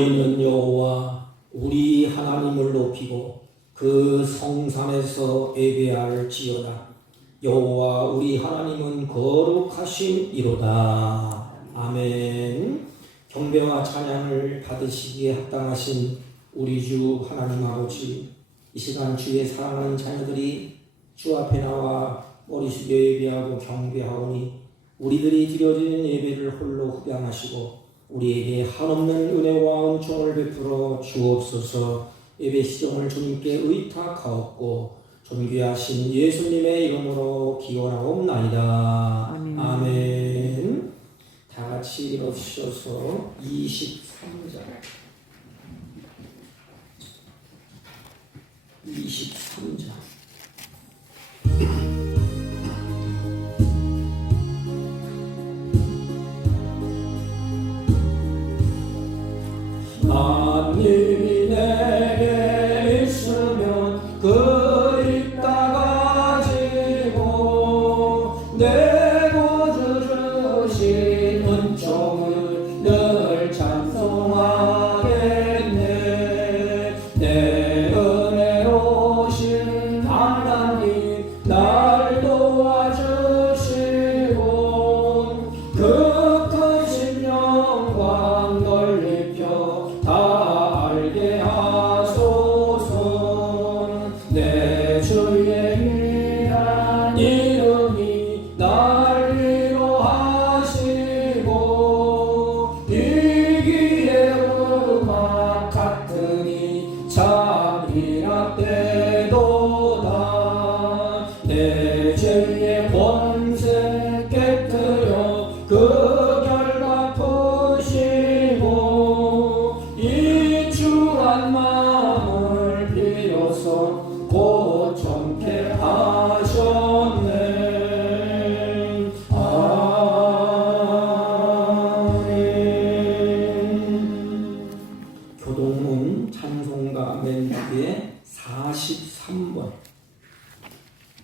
너희는 여호와 우리 하나님을 높이고 그 성산에서 예배할지어다. 여호와 우리 하나님은 거룩하심이로다. 아멘. 경배와 찬양을 받으시기에 합당하신 우리 주 하나님 아버지, 이 시간 주의 사랑하는 자녀들이 주 앞에 나와 머리 숙여 예배하고 경배하오니 우리들이 드려지는 예배를 홀로 흡양하시고 우리에게 한없는 은혜와 은총을 베풀어 주옵소서. 예배 시정을 주님께 의탁하옵고 존귀하신 예수님의 이름으로 기원하옵나이다. 아멘. 아멘. 다 같이 일어서셔서 23장 23장 하나님이 내게 있으면 그 입다 가지고 내 구주 주신 은총을 늘 찬송하겠네. 내 은혜로우신 하나님 날 도와주시고 그 크신 영광 넓혀 다 알게 하소서. 내 주의 귀한 이름이 날 위로하시고 이기의 음악 같으니 참이라 때도다. 내 죄의 권세 깨뜨려 그 결과 푸시고 이 주한 마음을 비로소 고정케 하셨네. 아멘. 교동문 찬송가 맨 뒤에 43번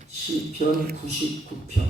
시편 99편.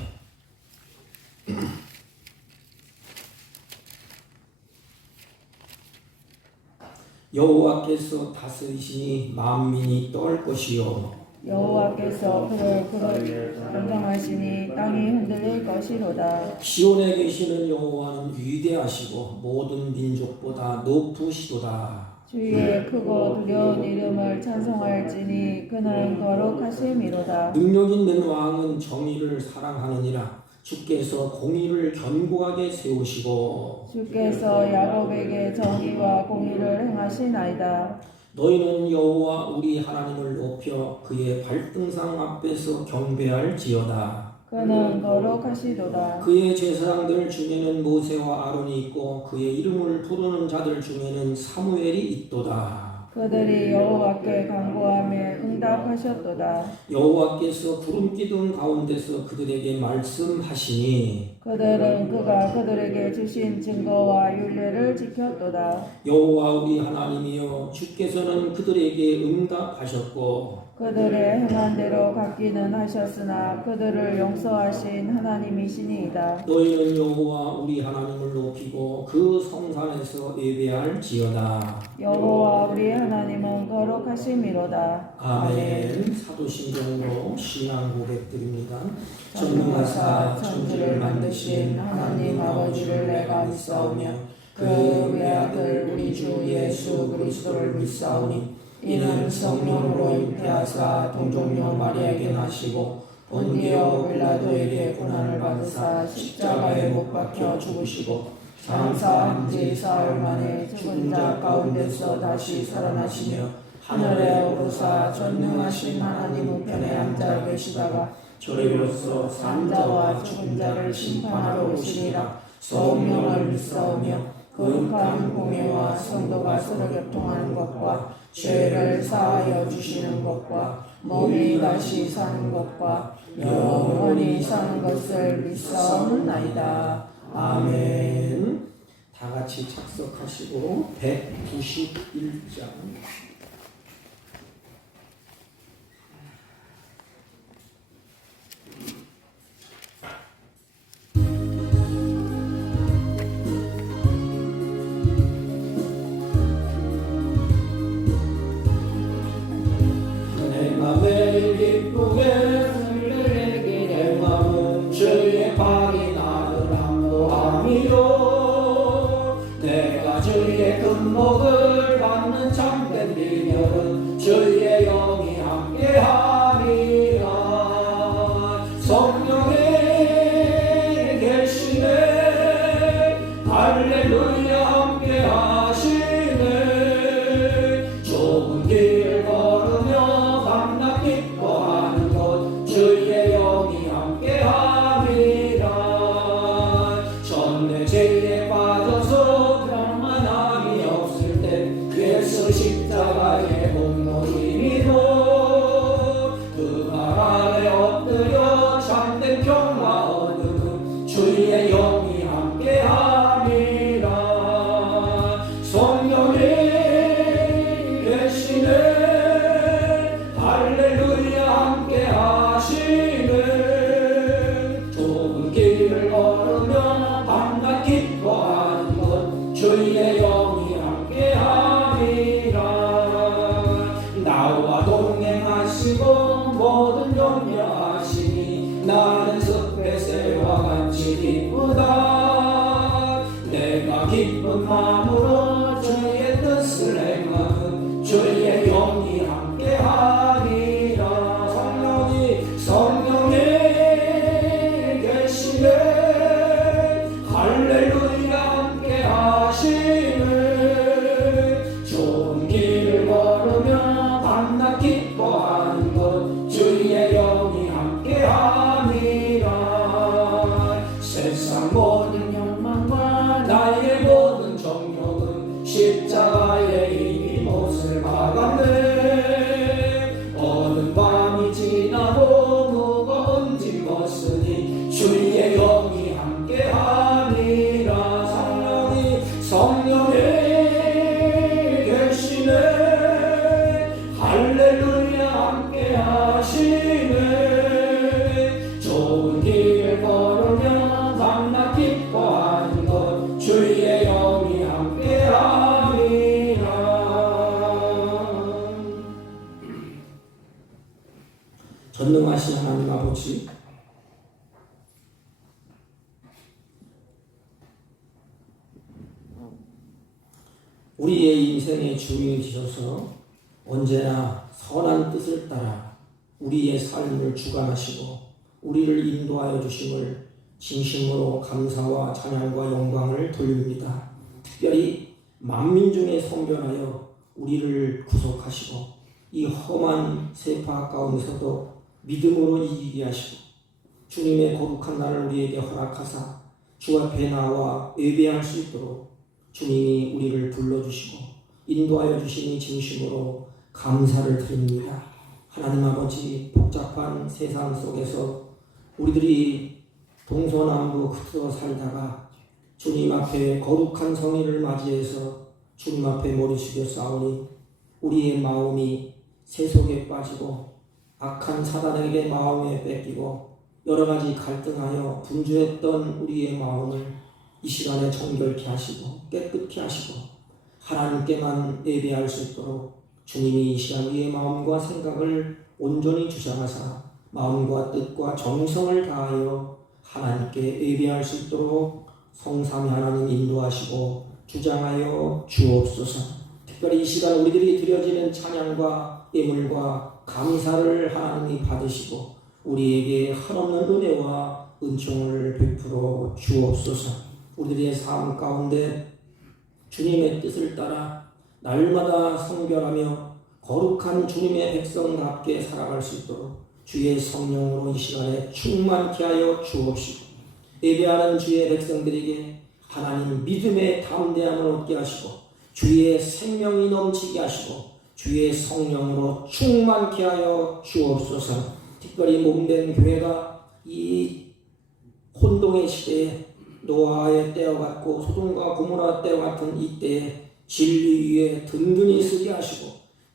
여호와께서 다스리시니 만민이 떨 것이요. 여호와께서 그를 건강하시니 땅이 흔들릴 것이로다. 시온에 계시는 여호와는 위대하시고 모든 민족보다 높으시도다. 주의 크고 두려운 이름을 찬송할지니 그는 거룩하심이로다. 능력 있는 왕은 정의를 사랑하느니라. 주께서 공의를 견고하게 세우시고 주께서 야곱에게 정의와 공의를 행하시나이다. 너희는 여호와 우리 하나님을 높여 그의 발등상 앞에서 경배할지어다. 그는 거룩하시도다. 그의 제사장들 중에는 모세와 아론이 있고 그의 이름을 부르는 자들 중에는 사무엘이 있도다. 그들이 여호와께 간구하며 응답하셨도다. 여호와께서 구름 기둥 가운데서 그들에게 말씀하시니 그들은 그가 그들에게 주신 증거와 율례를 지켰도다. 여호와 우리 하나님이여 주께서는 그들에게 응답하셨고 그들의 행한 대로 갚기는 하셨으나 그들을 용서하신 하나님이시니이다. 너희는 여호와 우리 하나님을 높이고 그 성산에서 예배할지어다. 여호와 우리 하나님은 거룩하심이로다. 아멘. 사도신경으로 신앙 고백드립니다. 전능하사 천지를 만드신 하나님 아버지를 내가 믿사오며 그 외아들 우리 주 예수 그리스도를 믿사오니 이는 성령으로 잉태하사 동정녀 마리아에게 나시고 본디오 빌라도에게 고난을 받으사 십자가에 못 박혀 죽으시고 장사한 지 사흘 만에 죽은 자 가운데서 다시 살아나시며 하늘에 오르사 전능하신 하나님 우편에 앉아 계시다가 저리로서 산자와 죽은 자를 심판하러 오시리라. 성령을 믿사오며 거룩한 공예와 성도가 서로 교통하는 것과 죄를 사하여 주시는 것과 몸이 다시 사는 것과 영원히 사는 것을 믿사옵나이다. 아멘. 다 같이 착석하시고 191장 염려하시니 나는 습배새와 같이 기쁘다. 내가 기쁜 마음으로 주의 뜻을 행하는 주의 영이 함께하리라. 성령이 계시네. 할렐루야 함께하시네. 좋은 길을 걸으며 밤낮 기뻐하는 것 주의 영이 함께하니라. 세상 모든 욕망과 나의 모든 정욕은 십자가의 이 못을 막았네. 어느 밤이 지나고 무거운 짐 벗으니 주의 영이 함께하니라. 성령이 계시네. 할렐루야 함께하시네. 좋은 길을 걸으며 밤낮 기뻐하는 것 주의 영이 함께하니라. 전능하신 하나님 아버지, 우리의 인생의 주인이 되셔서 언제나 선한 뜻을 따라 우리의 삶을 주관하시고 우리를 인도하여 주심을 진심으로 감사와 찬양과 영광을 돌립니다. 특별히 만민 중에 선별하여 우리를 구속하시고 이 험한 세파 가운데서도 믿음으로 이기게 하시고 주님의 거룩한 날을 우리에게 허락하사 주 앞에 나와 예배할 수 있도록 주님이 우리를 불러주시고 인도하여 주시니 진심으로 감사를 드립니다. 하나님 아버지, 복잡한 세상 속에서 우리들이 동서남북 흩어 살다가 주님 앞에 거룩한 성의를 맞이해서 주님 앞에 머리 숙여 싸우니 우리의 마음이 세속에 빠지고 악한 사단에게 마음에 뺏기고 여러 가지 갈등하여 분주했던 우리의 마음을 이 시간에 정결케 하시고 깨끗게 하시고 하나님께만 예배할 수 있도록 주님이 이 시간 우리의 마음과 생각을 온전히 주장하사 마음과 뜻과 정성을 다하여 하나님께 예배할 수 있도록 성삼위 하나님 인도하시고 주장하여 주옵소서. 특별히 이 시간 우리들이 드려지는 찬양과 예물과 감사를 하나님이 받으시고 우리에게 한없는 은혜와 은총을 베풀어 주옵소서. 우리들의 삶 가운데 주님의 뜻을 따라 날마다 성결하며 거룩한 주님의 백성답게 살아갈 수 있도록 주의 성령으로 이 시간에 충만케 하여 주옵시고 예배하는 주의 백성들에게 하나님 믿음의 담대함을 얻게 하시고 주의 생명이 넘치게 하시고 주의 성령으로 충만케 하여 주옵소서. 특별히 몸된 교회가 이 혼동의 시대에 노아의 때와 같고 소돔과 고모라 때와 같은 이 때에 진리 위에 든든히 서게 하시고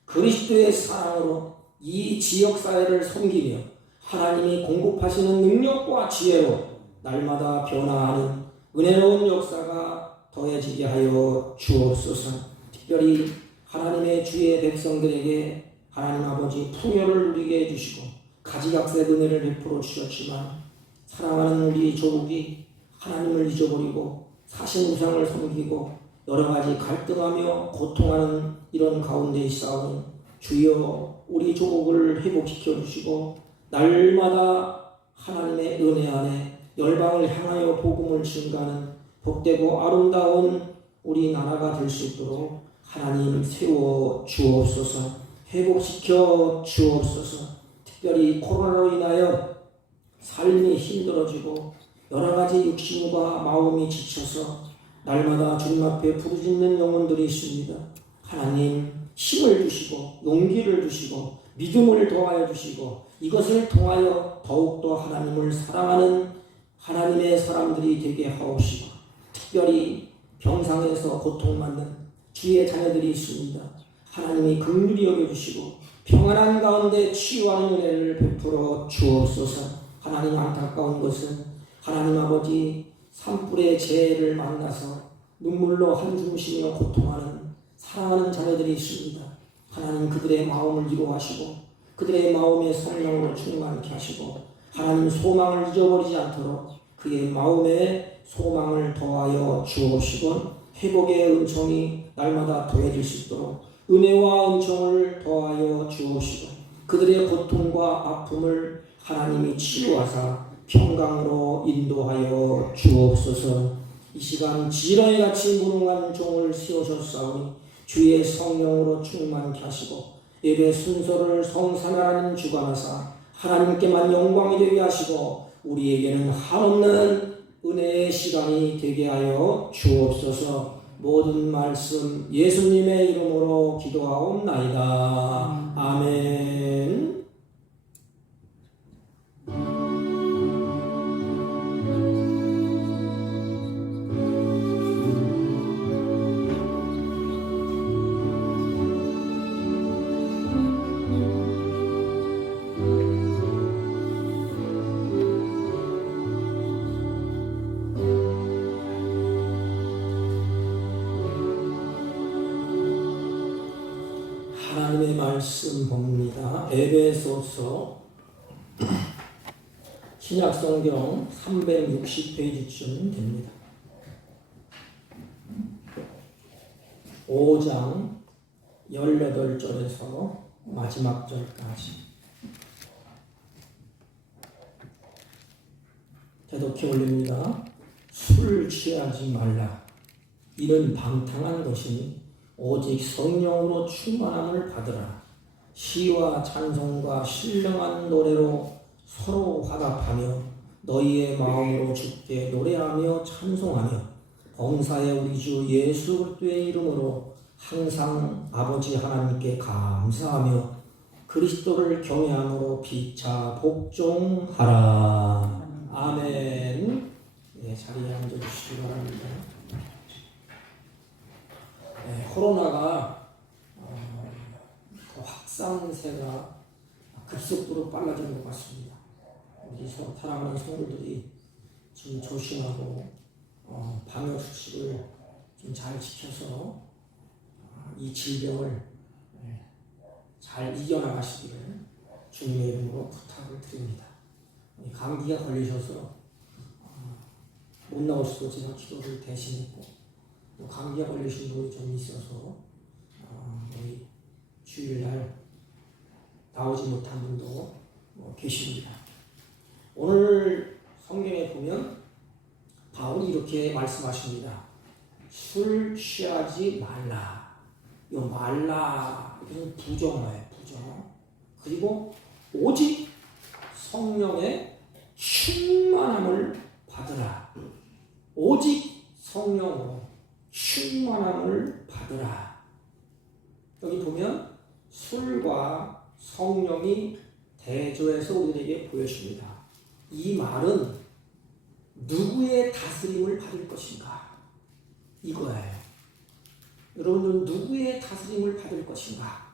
그리스도의 사랑으로 이 지역사회를 섬기며 하나님이 공급하시는 능력과 지혜로 날마다 변화하는 은혜로운 역사가 더해지게 하여 주옵소서. 특별히 하나님의 주의 백성들에게 하나님 아버지 풍요를 누리게 해주시고 가지각색 은혜를 베풀어 주셨지만 사랑하는 우리 조국이 하나님을 잊어버리고 사신 우상을 섬기고 여러 가지 갈등하며 고통하는 이런 가운데 있사오니 주여 우리 조국을 회복시켜 주시고 날마다 하나님의 은혜 안에 열방을 향하여 복음을 증가하는 복되고 아름다운 우리 나라가 될 수 있도록 하나님 세워 주옵소서. 회복시켜 주옵소서. 특별히 코로나로 인하여 삶이 힘들어지고 여러 가지 육신과 마음이 지쳐서 날마다 주님 앞에 부르짖는 영혼들이 있습니다. 하나님 힘을 주시고 용기를 주시고 믿음을 더하여 주시고 이것을 통하여 더욱더 하나님을 사랑하는 하나님의 사람들이 되게 하옵시고 특별히 병상에서 고통받는 주의 자녀들이 있습니다. 하나님이 긍휼히 여겨주시고 평안한 가운데 치유하는 은혜를 베풀어 주옵소서. 하나님 안타까운 것은 하나님 아버지 산불의 재해를 만나서 눈물로 한숨 쉬며 고통하는 사랑하는 자녀들이 있습니다. 하나님 그들의 마음을 위로하시고 그들의 마음에 성령으로 충만케 하시고 하나님 소망을 잊어버리지 않도록 그의 마음에 소망을 더하여 주옵시고 회복의 은총이 날마다 더해질 수 있도록 은혜와 은총을 더하여 주옵시고 그들의 고통과 아픔을 하나님이 치유하사 평강으로 인도하여 주옵소서. 이 시간 지렁이 같이 무능한 종을 세우셨사오니 주의 성령으로 충만케 하시고 예배 순서를 성사하는 주관하사 하나님께만 영광이 되게 하시고 우리에게는 한없는 은혜의 시간이 되게 하여 주옵소서. 모든 말씀 예수님의 이름으로 기도하옵나이다. 아멘. 하나님의 말씀 봅니다. 에베소서 신약성경 360페이지쯤 됩니다. 5장 18절에서 마지막 절까지 대독해 올립니다. 술 취하지 말라. 이는 방탕한 것이니 오직 성령으로 충만함을 받으라. 시와 찬송과 신령한 노래로 서로 화답하며 너희의 마음으로 주께 노래하며 찬송하며 범사의 우리 주 예수 그리스도의 이름으로 항상 아버지 하나님께 감사하며 그리스도를 경외함으로 피차 복종하라. 아멘. 네, 자리에 앉아주시기 바랍니다. 네, 코로나가 그 확산세가 급속도로 빨라지는 것 같습니다. 우리 사랑하는 성도들이 좀 조심하고 방역 수칙을 좀 잘 지켜서 이 질병을 잘 이겨나가시기를 주님의 이름으로 부탁을 드립니다. 감기가 걸리셔서 못 나올 수도 제가 기도를 대신했고 또 감기가 걸리신 분이 좀 있어서 우리 주일날 나오지 못한 분도 계십니다. 오늘 성경에 보면 바울이 이렇게 말씀하십니다. 술 취하지 말라. 이 말라 이것은 부정어예요. 부정어. 그리고 오직 성령의 충만함을 받으라. 오직 성령으로 충만함을 받으라. 여기 보면 술과 성령이 대조해서 우리에게 보여줍니다. 이 말은 누구의 다스림을 받을 것인가? 이거예요. 여러분들은 누구의 다스림을 받을 것인가?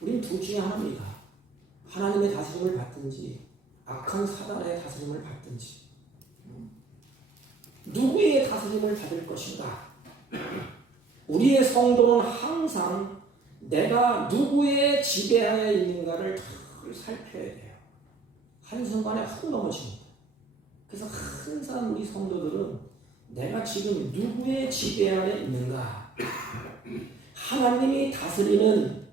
우린 둘 중에 하나입니다. 하나님의 다스림을 받든지 악한 사단의 다스림을 받든지. 누구의 다스림을 받을 것인가? 우리의 성도는 항상 내가 누구의 지배하에 있는가를 잘 살펴야 돼요. 한순간에 확 넘어집니다. 그래서 항상 우리 성도들은 내가 지금 누구의 지배 아래 있는가? 하나님이 다스리는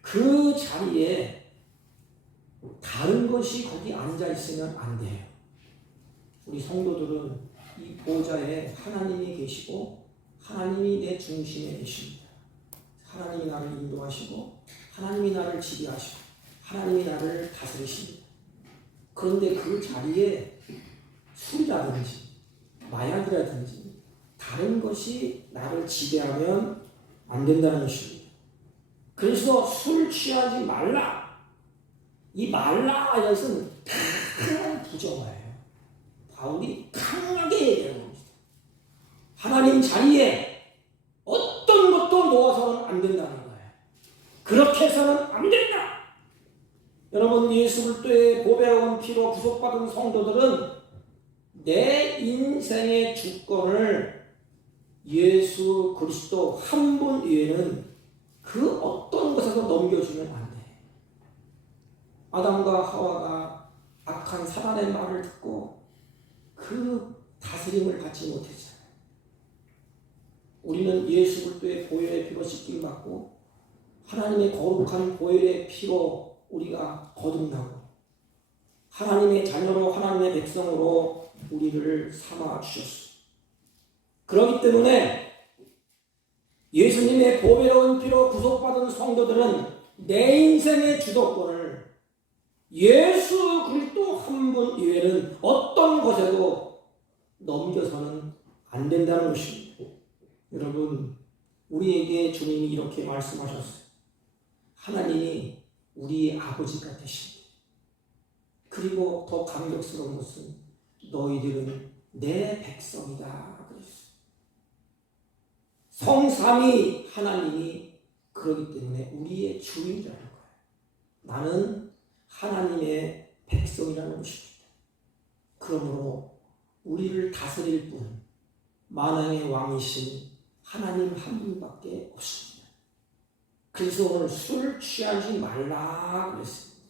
그 자리에 다른 것이 거기 앉아 있으면 안 돼요. 우리 성도들은 이 보좌에 하나님이 계시고 하나님이 내 중심에 계십니다. 하나님이 나를 인도하시고 하나님이 나를 지배하시고 하나님이 나를 다스리십니다. 그런데 그 자리에 술이라든지 마약이라든지 다른 것이 나를 지배하면 안 된다는 것입니다. 그래서 술 취하지 말라. 이 말라 이것은 강한 부정어예요. 바울이 강하게 얘기하는 겁니다. 하나님 자리에 어떤 것도 놓아서는 안 된다는 거예요. 그렇게 해서는 안 된다. 여러분, 예수 그리스도의 보배로운 피로 구속받은 성도들은 내 인생의 주권을 예수 그리스도 한 분 외에는 그 어떤 것에도 넘겨주면 안 돼. 아담과 하와가 악한 사단의 말을 듣고 그 다스림을 받지 못했잖아요. 우리는 예수 그리스도의 보혈의 피로 씻김 받고 하나님의 거룩한 보혈의 피로 우리가 거듭나고 하나님의 자녀로 하나님의 백성으로 우리를 삼아 주셨습니다. 그렇기 때문에 예수님의 보배로운 피로 구속받은 성도들은 내 인생의 주도권을 예수 그리스도 한 분 이외에는 어떤 것에도 넘겨서는 안 된다는 것입니다. 여러분, 우리에게 주님이 이렇게 말씀하셨어요. 하나님이 우리의 아버지가 되십니다. 그리고 더 감격스러운 것은 너희들은 내 백성이다 그랬어요. 성삼위 하나님이 그러기 때문에 우리의 주인이라는 거예요. 나는 하나님의 백성이라는 것입니다. 그러므로 우리를 다스릴 분, 만왕의 왕이신 하나님 한 분밖에 없습니다. 그래서 오늘 술 취하지 말라 그랬습니다.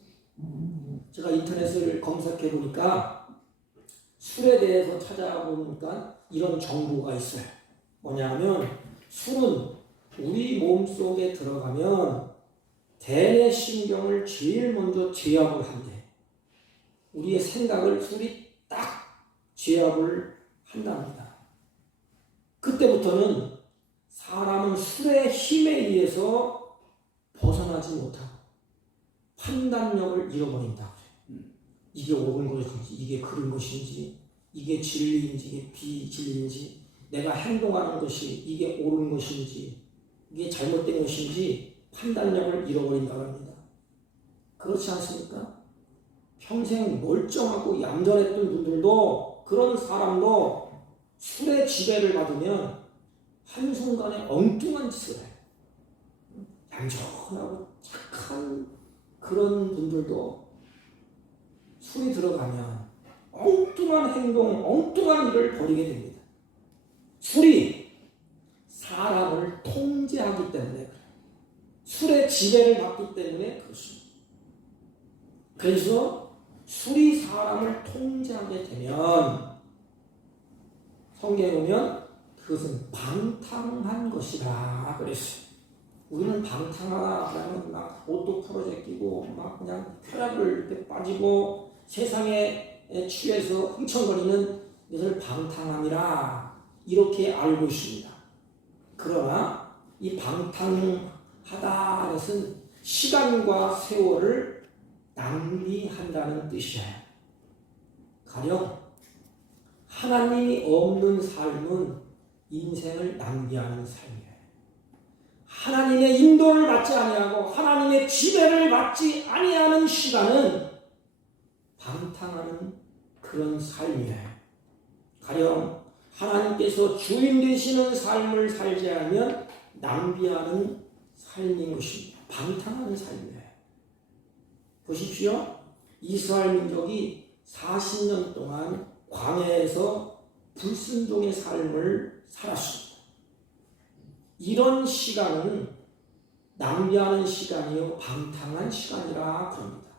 제가 인터넷을 검색해 보니까 술에 대해서 찾아보니까 이런 정보가 있어요. 뭐냐면 술은 우리 몸속에 들어가면 대뇌신경을 제일 먼저 제압을 한대. 우리의 생각을 술이 딱 제압을 한답니다. 그때부터는 사람은 술의 힘에 의해서 벗어나지 못하고 판단력을 잃어버린다. 이게 옳은 것인지, 이게 그른 것인지, 이게 진리인지, 이게 비진리인지, 내가 행동하는 것이 이게 옳은 것인지, 이게 잘못된 것인지 판단력을 잃어버린다고 합니다. 그렇지 않습니까? 평생 멀쩡하고 얌전했던 분들도, 그런 사람도 술의 지배를 받으면 한순간에 엉뚱한 짓을 해요. 얌전하고 착한 그런 분들도 술이 들어가면 엉뚱한 행동, 엉뚱한 일을 벌이게 됩니다. 술이 사람을 통제하기 때문에 그래요. 술의 지배를 받기 때문에 그렇습니다. 그래서 술이 사람을 통제하게 되면 성경에 보면 그것은 방탕한 것이다 그랬어요. 우리는 방탕하다 그러면 막 옷도 풀어제끼고 막 그냥 쾌락을 이렇게 빠지고 세상에 취해서 흥청거리는 것을 방탕함이라 이렇게 알고 있습니다. 그러나 이 방탕하다 것은 시간과 세월을 낭비한다는 뜻이에요. 가령 하나님이 없는 삶은 인생을 낭비하는 삶이에요. 하나님의 인도를 받지 아니하고 하나님의 지배를 받지 아니하는 시간은 방탕하는 그런 삶이에요. 가령 하나님께서 주인 되시는 삶을 살지 않으면 낭비하는 삶인 것입니다. 방탕하는 삶이에요. 보십시오. 이스라엘 민족이 40년 동안 광야에서 불순종의 삶을 살았습니다. 이런 시간은 낭비하는 시간이요 방탕한 시간이라 그럽니다.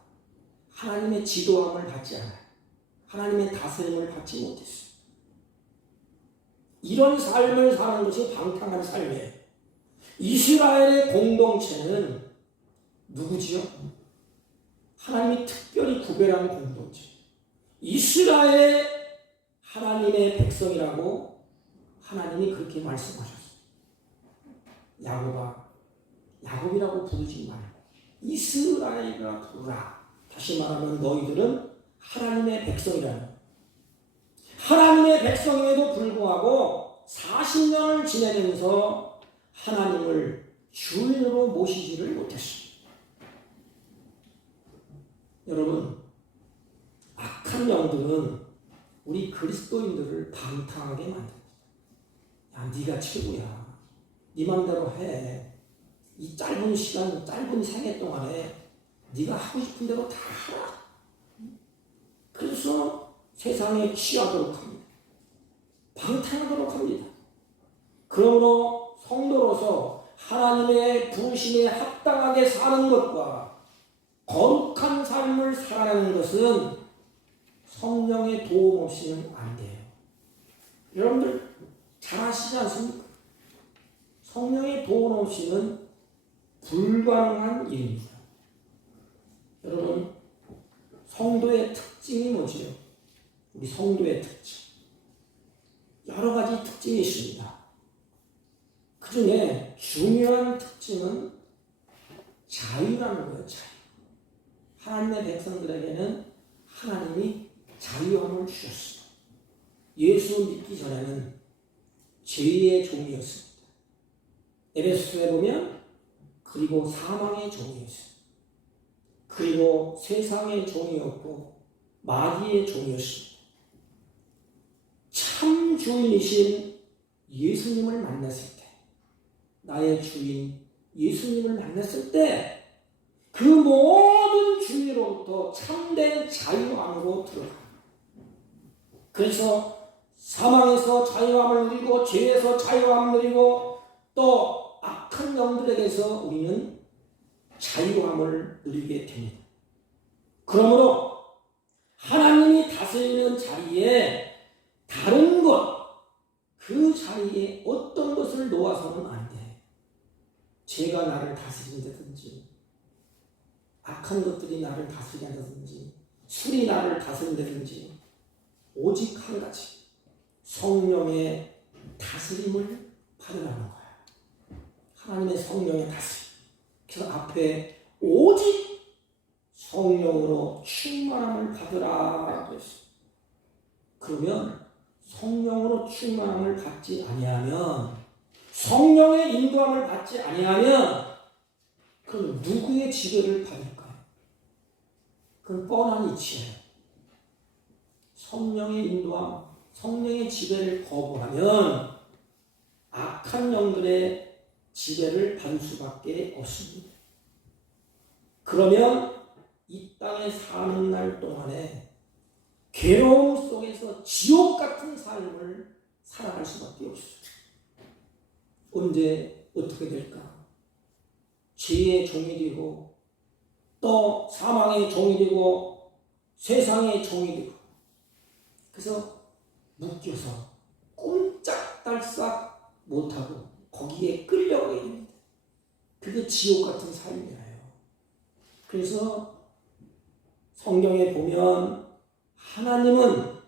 하나님의 지도함을 받지 않아요. 하나님의 다스림을 받지 못했어요. 이런 삶을 사는 것이 방탕한 삶이에요. 이스라엘의 공동체는 누구지요? 하나님이 특별히 구별한 공동체. 이스라엘의 하나님의 백성이라고 하나님이 그렇게 말씀하셨어요. 야곱아, 야곱이라고 부르지 말고 이스라엘이라 부르라. 다시 말하면 너희들은 하나님의 백성이라는, 하나님의 백성임에도 불구하고 40년을 지내면서 하나님을 주인으로 모시지를 못했습니다. 여러분, 악한 영들은 우리 그리스도인들을 방탕하게 만듭니다. 야, 네가 최고야. 네 맘대로 해. 이 짧은 시간, 짧은 생애 동안에 네가 하고 싶은 대로 다 하라. 그래서 세상에 취하도록 합니다. 방탕하도록 합니다. 그러므로 성도로서 하나님의 부르심에 합당하게 사는 것과 거룩한 삶을 살아가는 것은 성령의 도움 없이는 안 돼요. 여러분들 잘 아시지 않습니까? 성령의 도움 없이는 불가능한 일입니다. 여러분, 성도의 특징이 뭐지요? 우리 성도의 특징. 여러 가지 특징이 있습니다. 그 중에 중요한 특징은 자유라는 거예요. 자유. 하나님의 백성들에게는 하나님이 자유함을 주셨습니다. 예수 믿기 전에는 죄의 종이었습니다. 에베소서에 보면 그리고 사망의 종이었습니다. 그리고 세상의 종이었고 마귀의 종이었습니다. 참 주인이신 예수님을 만났을 때, 나의 주인 예수님을 만났을 때 그 모든 주의로부터 참된 자유함으로 들어갑니다. 그래서 사망에서 자유함을 누리고 죄에서 자유함을 누리고 또 악한 영들에게서 우리는 자유함을 누리게 됩니다. 그러므로 하나님이 다스리는 자리에 다른 것, 그 자리에 어떤 것을 놓아서는 안 돼. 죄가 나를 다스린다든지, 악한 것들이 나를 다스린다든지, 술이 나를 다스린다든지, 오직 한 가지, 성령의 다스림을 받으라는 거야. 하나님의 성령의 다스림. 그래서 앞에 오직 성령으로 충만함을 받으라 그랬어요. 그러면 성령으로 충만함을 받지 아니하면, 성령의 인도함을 받지 아니하면 그럼 누구의 지배를 받을까요? 그건 뻔한 이치예요. 성령의 인도함, 성령의 지배를 거부하면 악한 영들의 지배를 받을 수밖에 없습니다. 그러면 이 땅에 사는 날 동안에 괴로움 속에서 지옥 같은 삶을 살아갈 수밖에 없어요. 언제 어떻게 될까? 죄의 종이 되고 또 사망의 종이 되고 세상의 종이 되고, 그래서 묶여서 꼼짝달싹 못하고 거기에 끌려가게 됩니다. 그게 지옥 같은 삶이에요. 그래서 성경에 보면 하나님은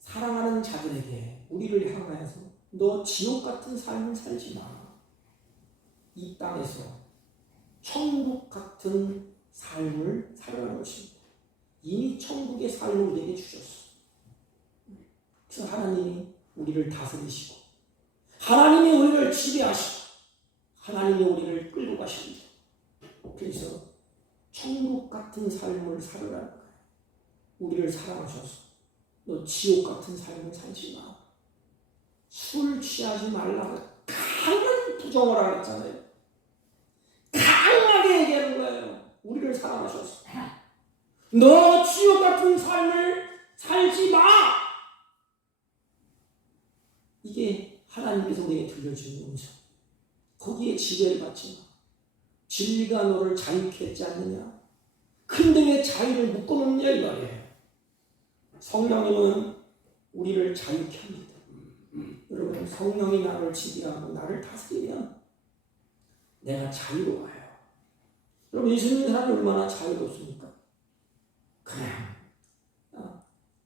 사랑하는 자들에게, 우리를 향하여서 너 지옥 같은 삶을 살지 마. 이 땅에서 천국 같은 삶을 살아가는 것입니다. 이미 천국의 삶을 우리에게 주셨어. 그래서 하나님이 우리를 다스리시고, 하나님이 우리를 지배하시고, 하나님이 우리를 끌고 가십니다. 그래서 천국 같은 삶을 살아가는 거예요. 우리를 사랑하셔서 너 지옥 같은 삶을 살지 마. 술 취하지 말라고 강한 부정을 하랬잖아요. 강하게 얘기하는 거예요. 우리를 사랑하셔서 너 지옥 같은 삶을 살지 마. 이게 하나님께서 우리에게 들려주는 음성. 거기에 지배를 받지 마. 진리가 너를 자유케 했지 않느냐? 근데 왜 자유를 묶어놓느냐 이 말이에요. 성령님은 우리를 자유케 합니다. 여러분, 성령이 나를 지배하고 나를 다스리면 내가 자유로워요. 여러분, 예수 믿는 사람이 얼마나 자유롭습니까? 그냥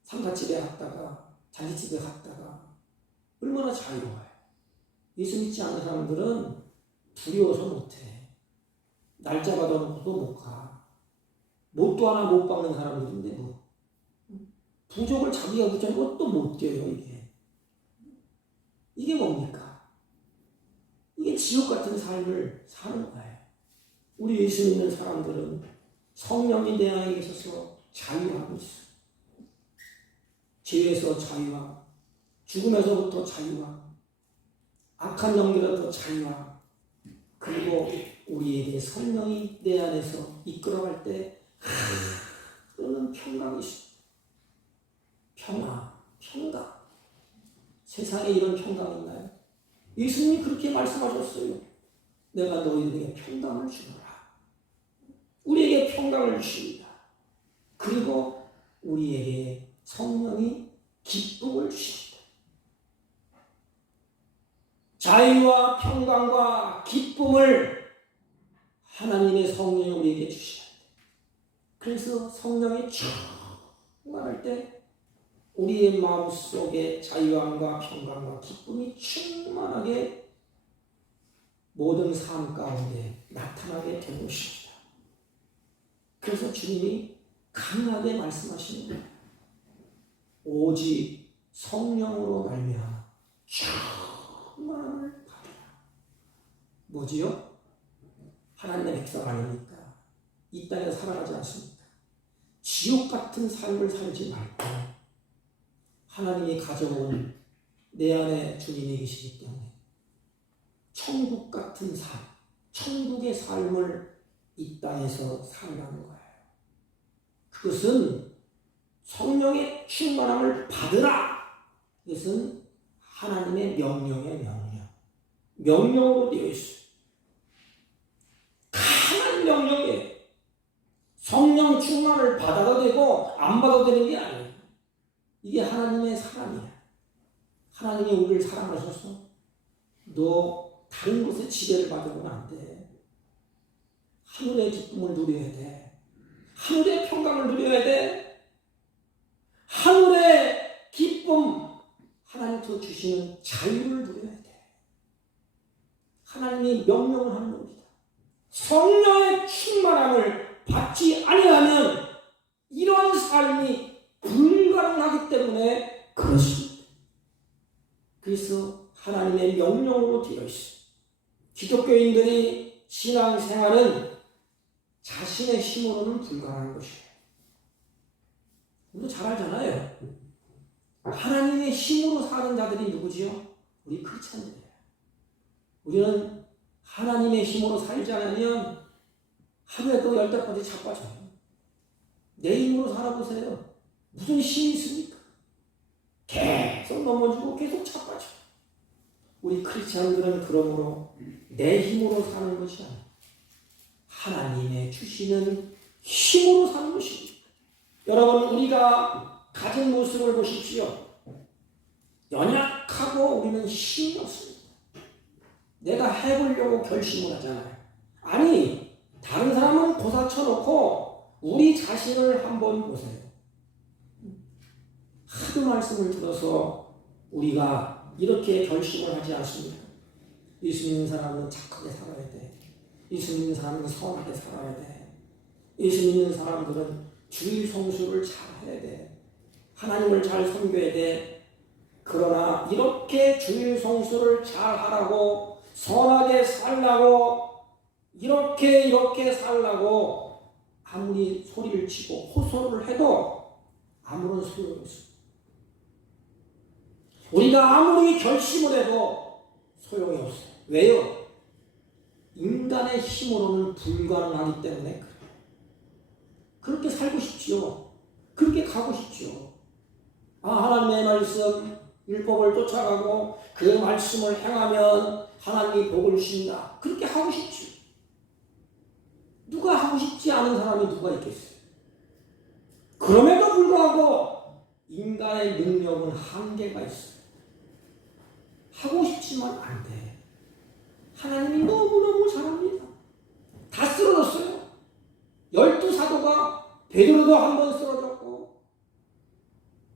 상가집에 갔다가 자기집에 갔다가 얼마나 자유로워요. 예수 믿지 않는 사람들은 두려워서 못해. 날짜 받아놓고도 못 가. 못도 하나 못 박는 사람들인데 뭐 부족을 자기가 붙여놓고 또 못 뛰어요. 이게 뭡니까? 이게 지옥 같은 삶을 사는 거예요. 우리 예수 믿는 사람들은 성령이 내 안에 계셔서 자유하고 있어요. 죄에서 자유함, 죽음에서부터 자유함, 악한 영들로부터 자유함, 그리고 우리에게 성령이 내 안에서 이끌어갈 때 그러는 평강이 있습니다. 평화, 평강. 세상에 이런 평강이 있나요? 예수님이 그렇게 말씀하셨어요. 내가 너희들에게 평강을 주노라. 우리에게 평강을 주십니다. 그리고 우리에게 성령이 기쁨을 주십니다. 자유와 평강과 기쁨을 하나님의 성령이 우리에게 주십니다. 그래서 성령이 충만할 때 우리의 마음속에 자유함과 평강과 기쁨이 충만하게 모든 삶 가운데 나타나게 된 것입니다. 그래서 주님이 강하게 말씀하시는 거예요. 오직 성령으로 말미암아 충만함을 받으라. 뭐지요? 하나님의 백성 아닙니까? 이 땅에 살아가지 않습니까? 지옥 같은 삶을 살지 말고 하나님이 가져온 내 안에 주님이 계시기 때문에 천국 같은 삶, 천국의 삶을 이 땅에서 살라는 거예요. 그것은 성령의 충만함을 받으라. 이것은 하나님의 명령의 명령으로 되어 있어요. 강한 명령이에요. 성령 충만을 받아도 되고 안 받아도 되는 게 아니에요. 이게 하나님의 사랑이야. 하나님이 우리를 사랑하셔서 너 다른 곳에 지배를 받으면 안 돼. 하늘의 기쁨을 누려야 돼. 하늘의 평강을 누려야 돼. 하늘의 기쁨, 하나님께서 주시는 자유를 누려야 돼. 하나님이 명령을 하는 겁니다. 성령의 충만함을 받지 아니하면 이러한 삶이 불가능하기 때문에 그렇습니다. 그래서 하나님의 명령으로 되어 있습니다. 기독교인들이 신앙생활은 자신의 힘으로는 불가능한 것이에요. 우리도 잘 알잖아요. 하나님의 힘으로 사는 자들이 누구지요? 우리 크리스찬들이에요. 우리는 하나님의 힘으로 살지 않으면 하루에도 10번째 자빠져요. 내 힘으로 살아보세요. 무슨 힘이 있습니까? 계속 넘어지고 계속 자빠져. 우리 크리스찬들은 그러므로 내 힘으로 사는 것이 아니라 하나님의 주시는 힘으로 사는 것입니다. 여러분, 우리가 가진 모습을 보십시오. 연약하고 우리는 힘이 없습니다. 내가 해보려고 결심을 하잖아요. 아니, 다른 사람은 고사쳐놓고 우리 자신을 한번 보세요. 하도 말씀을 들어서 우리가 이렇게 결심을 하지 않습니다. 예수 믿는 사람은 착하게 살아야 돼. 예수 믿는 사람은 선하게 살아야 돼. 예수 믿는 사람들은 주일 성수를 잘 해야 돼. 하나님을 잘 섬겨야 돼. 그러나 이렇게 주일 성수를 잘 하라고, 선하게 살라고, 이렇게 살라고 아무리 소리를 치고 호소를 해도 아무런 소용이 없습니다. 우리가 아무리 결심을 해도 소용이 없어요. 왜요? 인간의 힘으로는 불가능하기 때문에 그래요. 그렇게 살고 싶지요. 그렇게 가고 싶지요. 하나님의 말씀, 율법을 쫓아가고 그 말씀을 행하면 하나님이 복을 주신다. 그렇게 하고 싶지요. 누가 하고 싶지 않은 사람이 누가 있겠어요? 그럼에도 불구하고 인간의 능력은 한계가 있어요. 하고 싶지만 안 돼. 하나님이 너무너무 잘합니다. 다 쓰러졌어요. 12사도가 베드로도 한 번 쓰러졌고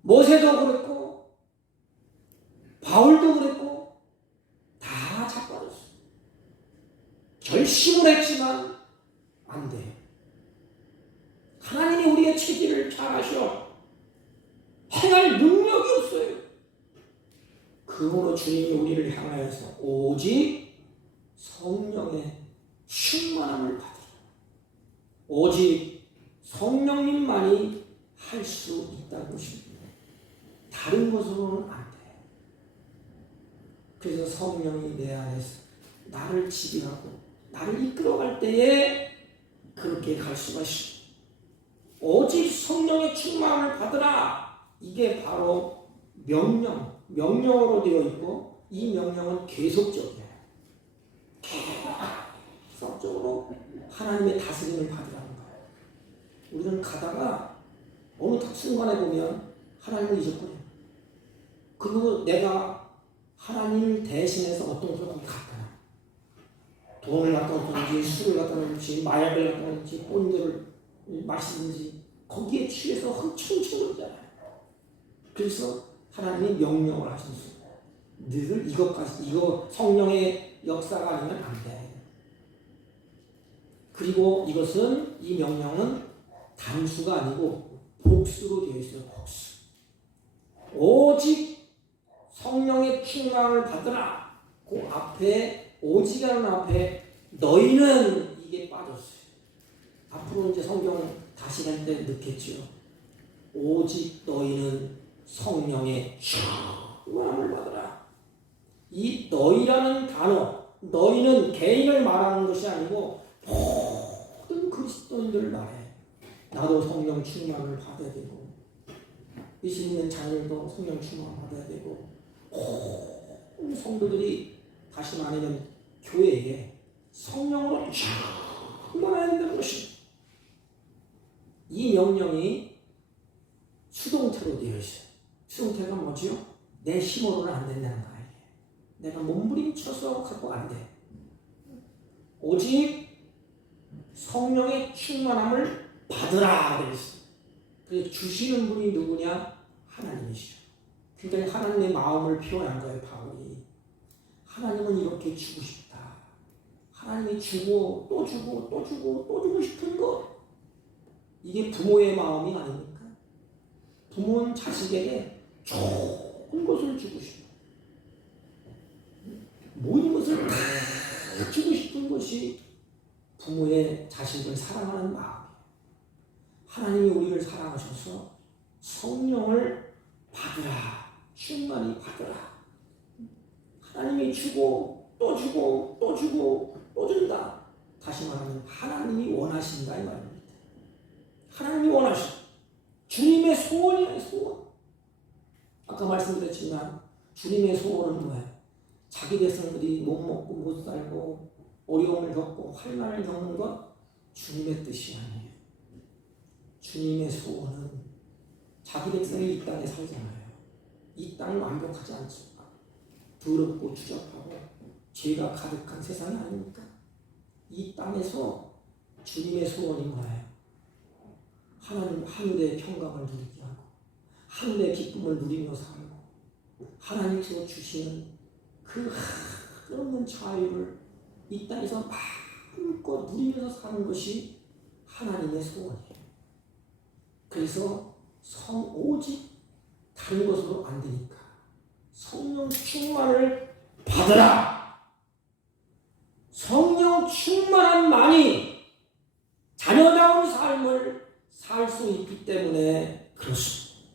모세도 그랬고 바울도 그랬고 다 자빠졌어요. 결심을 했지만 안 돼요. 하나님이 우리의 체질을 잘 아셔. 행할 능력이 없어요. 그러므로 주님이 우리를 향하여서 오직 성령의 충만함을 받으라. 오직 성령님만이 할 수 있다는 것입니다. 다른 것으로는 안 돼. 그래서 성령이 내 안에서 나를 지배하고 나를 이끌어갈 때에 그렇게 갈 수가 있습니다. 오직 성령의 충만함을 받으라. 이게 바로 명령으로 되어 있고 이 명령은 계속적이에요. 계속적으로 하나님의 다스림을 받으라는 거예요. 우리는 가다가 어느 순간에 보면 하나님을 잊어버려요. 그리고 내가 하나님을 대신해서 어떤 것을 거기 갖다 놔. 돈을 갖다 놓든지 술을 갖다 놓든지 마약을 갖다 놓든지 본드를 마시든지 거기에 취해서 흥청흥청 그러잖아요. 그래서 하나님이 명령을 하셨어요. 너희들 이것까지, 이거 성령의 역사가 아니면 안 돼. 그리고 이것은, 이 명령은 단수가 아니고 복수로 되어 있어요. 복수. 오직 성령의 충만을 받으라. 그 앞에, 오직이라는 앞에 너희는 이게 빠졌어요. 앞으로 이제 성경 다시 갈 때 넣겠지요. 오직 너희는 성령의 충만을 받으라. 이 너희라는 단어, 너희는 개인을 말하는 것이 아니고 모든 그리스도인들을 말해. 나도 성령 충만을 받아야 되고, 의심 있는 자녀도 성령 충만 받아야 되고, 모든 성도들이, 다시 말하면 교회에 성령으로 충만해야 된다는 것입니다. 이 명령이 수동태로 되어 있어요. 수동태가 뭐지요? 내 힘으로는 안 된다는 거예요. 내가 몸부림쳐서 갖고 안 돼. 오직 성령의 충만함을 받으라 그랬어요. 그래서 주시는 분이 누구냐? 하나님이시죠. 굉장히 하나님의 마음을 표현한 거예요, 바울이. 하나님은 이렇게 주고 싶다. 하나님이 주고 또 주고 또 주고 또 주고 싶은 것. 이게 부모의 마음이 아닙니까? 부모는 자식에게 좋은 것을 주고 싶어. 모든 것을 다 주고 싶은 것이 부모의 자식을 사랑하는 마음이에요. 하나님이 우리를 사랑하셔서 성령을 받으라. 충만히 받으라. 하나님이 주고 또 주고 또 주고 또 준다. 다시 말하면 하나님이 원하신다 이 말입니다. 하나님이 원하셔. 주님의 소원이에요, 소원. 아까 말씀드렸지만 주님의 소원은 뭐예요? 자기 백성들이 못 먹고 못 살고 어려움을 겪고 환난을 겪는 것 주님의 뜻이 아니에요. 주님의 소원은 자기 백성이 이 땅에 살잖아요. 이 땅이 완벽하지 않습니까? 더럽고 추잡하고 죄가 가득한 세상이 아닙니까? 이 땅에서 주님의 소원이 뭐예요? 하나님 하늘의 평강을 누리게 하고 하늘의 기쁨을 누리며 살고 하나님께서 주시는 그 한없는 자유를 이 땅에서 마음껏 누리면서 사는 것이 하나님의 소원이에요. 그래서 오직 다른 것으로 안 되니까 성령 충만을 받으라. 성령 충만함만이 자녀다운 삶을 살 수 있기 때문에 그렇습니다.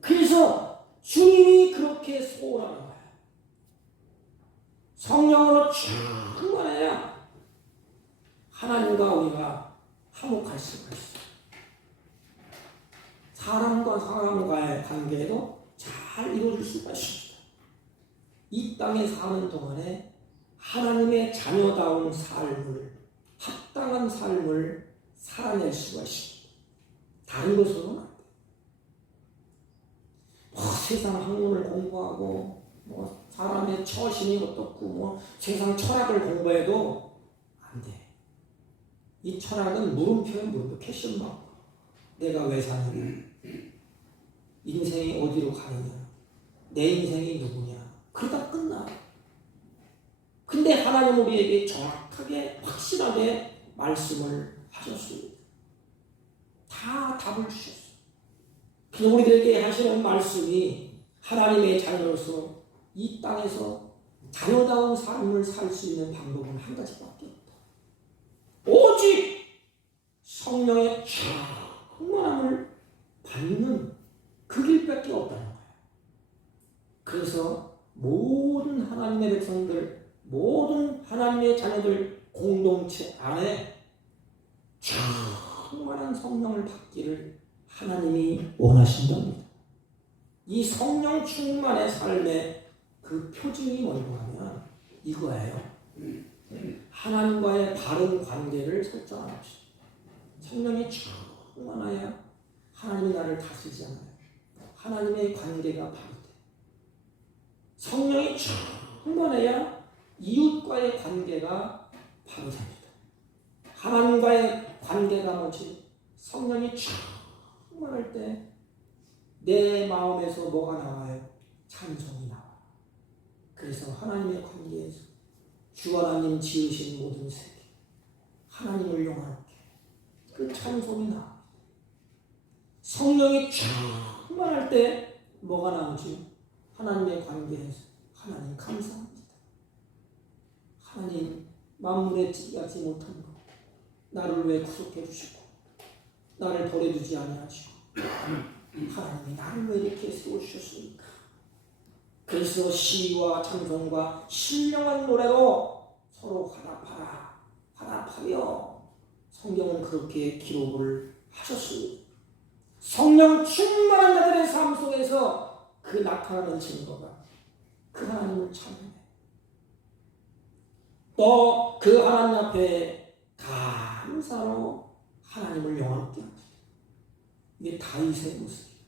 그래서 주님이 그렇게 소원하는 거예요. 성령으로 충만해야 하나님과 우리가 화목할 수가 있어요. 사람과 사람과의 관계도 잘 이루어질 수가 있습니다. 이 땅에 사는 동안에 하나님의 자녀다운 삶을, 합당한 삶을 살아낼 수가 있습니다. 다른 것으로는 안 돼요. 세상 학문을 공부하고 사람의 처신이 어떻고 세상 철학을 공부해도 안 돼. 이 철학은 물음표에 물음표, 캐션마크. 내가 왜 사느냐? 인생이 어디로 가느냐? 내 인생이 누구냐? 그러다 끝나. 근데 하나님 우리에게 정확하게 확실하게 말씀을 하셨습니다. 다 답을 주셨어요. 그래서 우리들에게 하시는 말씀이 하나님의 자녀로서 이 땅에서 자녀다운 삶을 살 수 있는 방법은 한 가지밖에 없다. 오직 성령의 충만함을 받는 그 길밖에 없다는 거예요. 그래서 모든 하나님의 백성들, 모든 하나님의 자녀들 공동체 안에 충만한 성령을 받기를 하나님이 원하신답니다. 이 성령 충만의 삶의 그 표징이 뭔가 하면 이거예요. 하나님과의 바른 관계를 설정하는 것입니다. 성령이 충만하여 하나님이 나를 다스리잖아요. 하나님의 관계가 바로 돼. 성령이 충만해야 이웃과의 관계가 바로 됩니다. 하나님과의 관계가 뭐지? 성령이 충만할 때 내 마음에서 뭐가 나와요? 찬송이 나와. 그래서 하나님의 관계에서 주 하나님 지으신 모든 세계, 하나님을 영화롭게 그 찬송이 나와. 성령이 충만할 때 뭐가 나오지? 하나님의 관계에서 하나님 감사합니다. 하나님 만물에 찌하지 못한 것, 나를 왜 구속해 주시고 나를 버려두지 아니하시고 하나님이 나를 왜 이렇게 세워주셨습니까? 그래서 시와 찬송과 신령한 노래로 서로 화답하며 성경은 그렇게 기록을 하셨습니다. 성령 충만한 자들의 삶 속에서 그 나타나는 증거가 그 하나님을 찬양해. 또 그 하나님 앞에 감사로 하나님을 영원롭게 합니다. 이게 다윗의 모습이에요.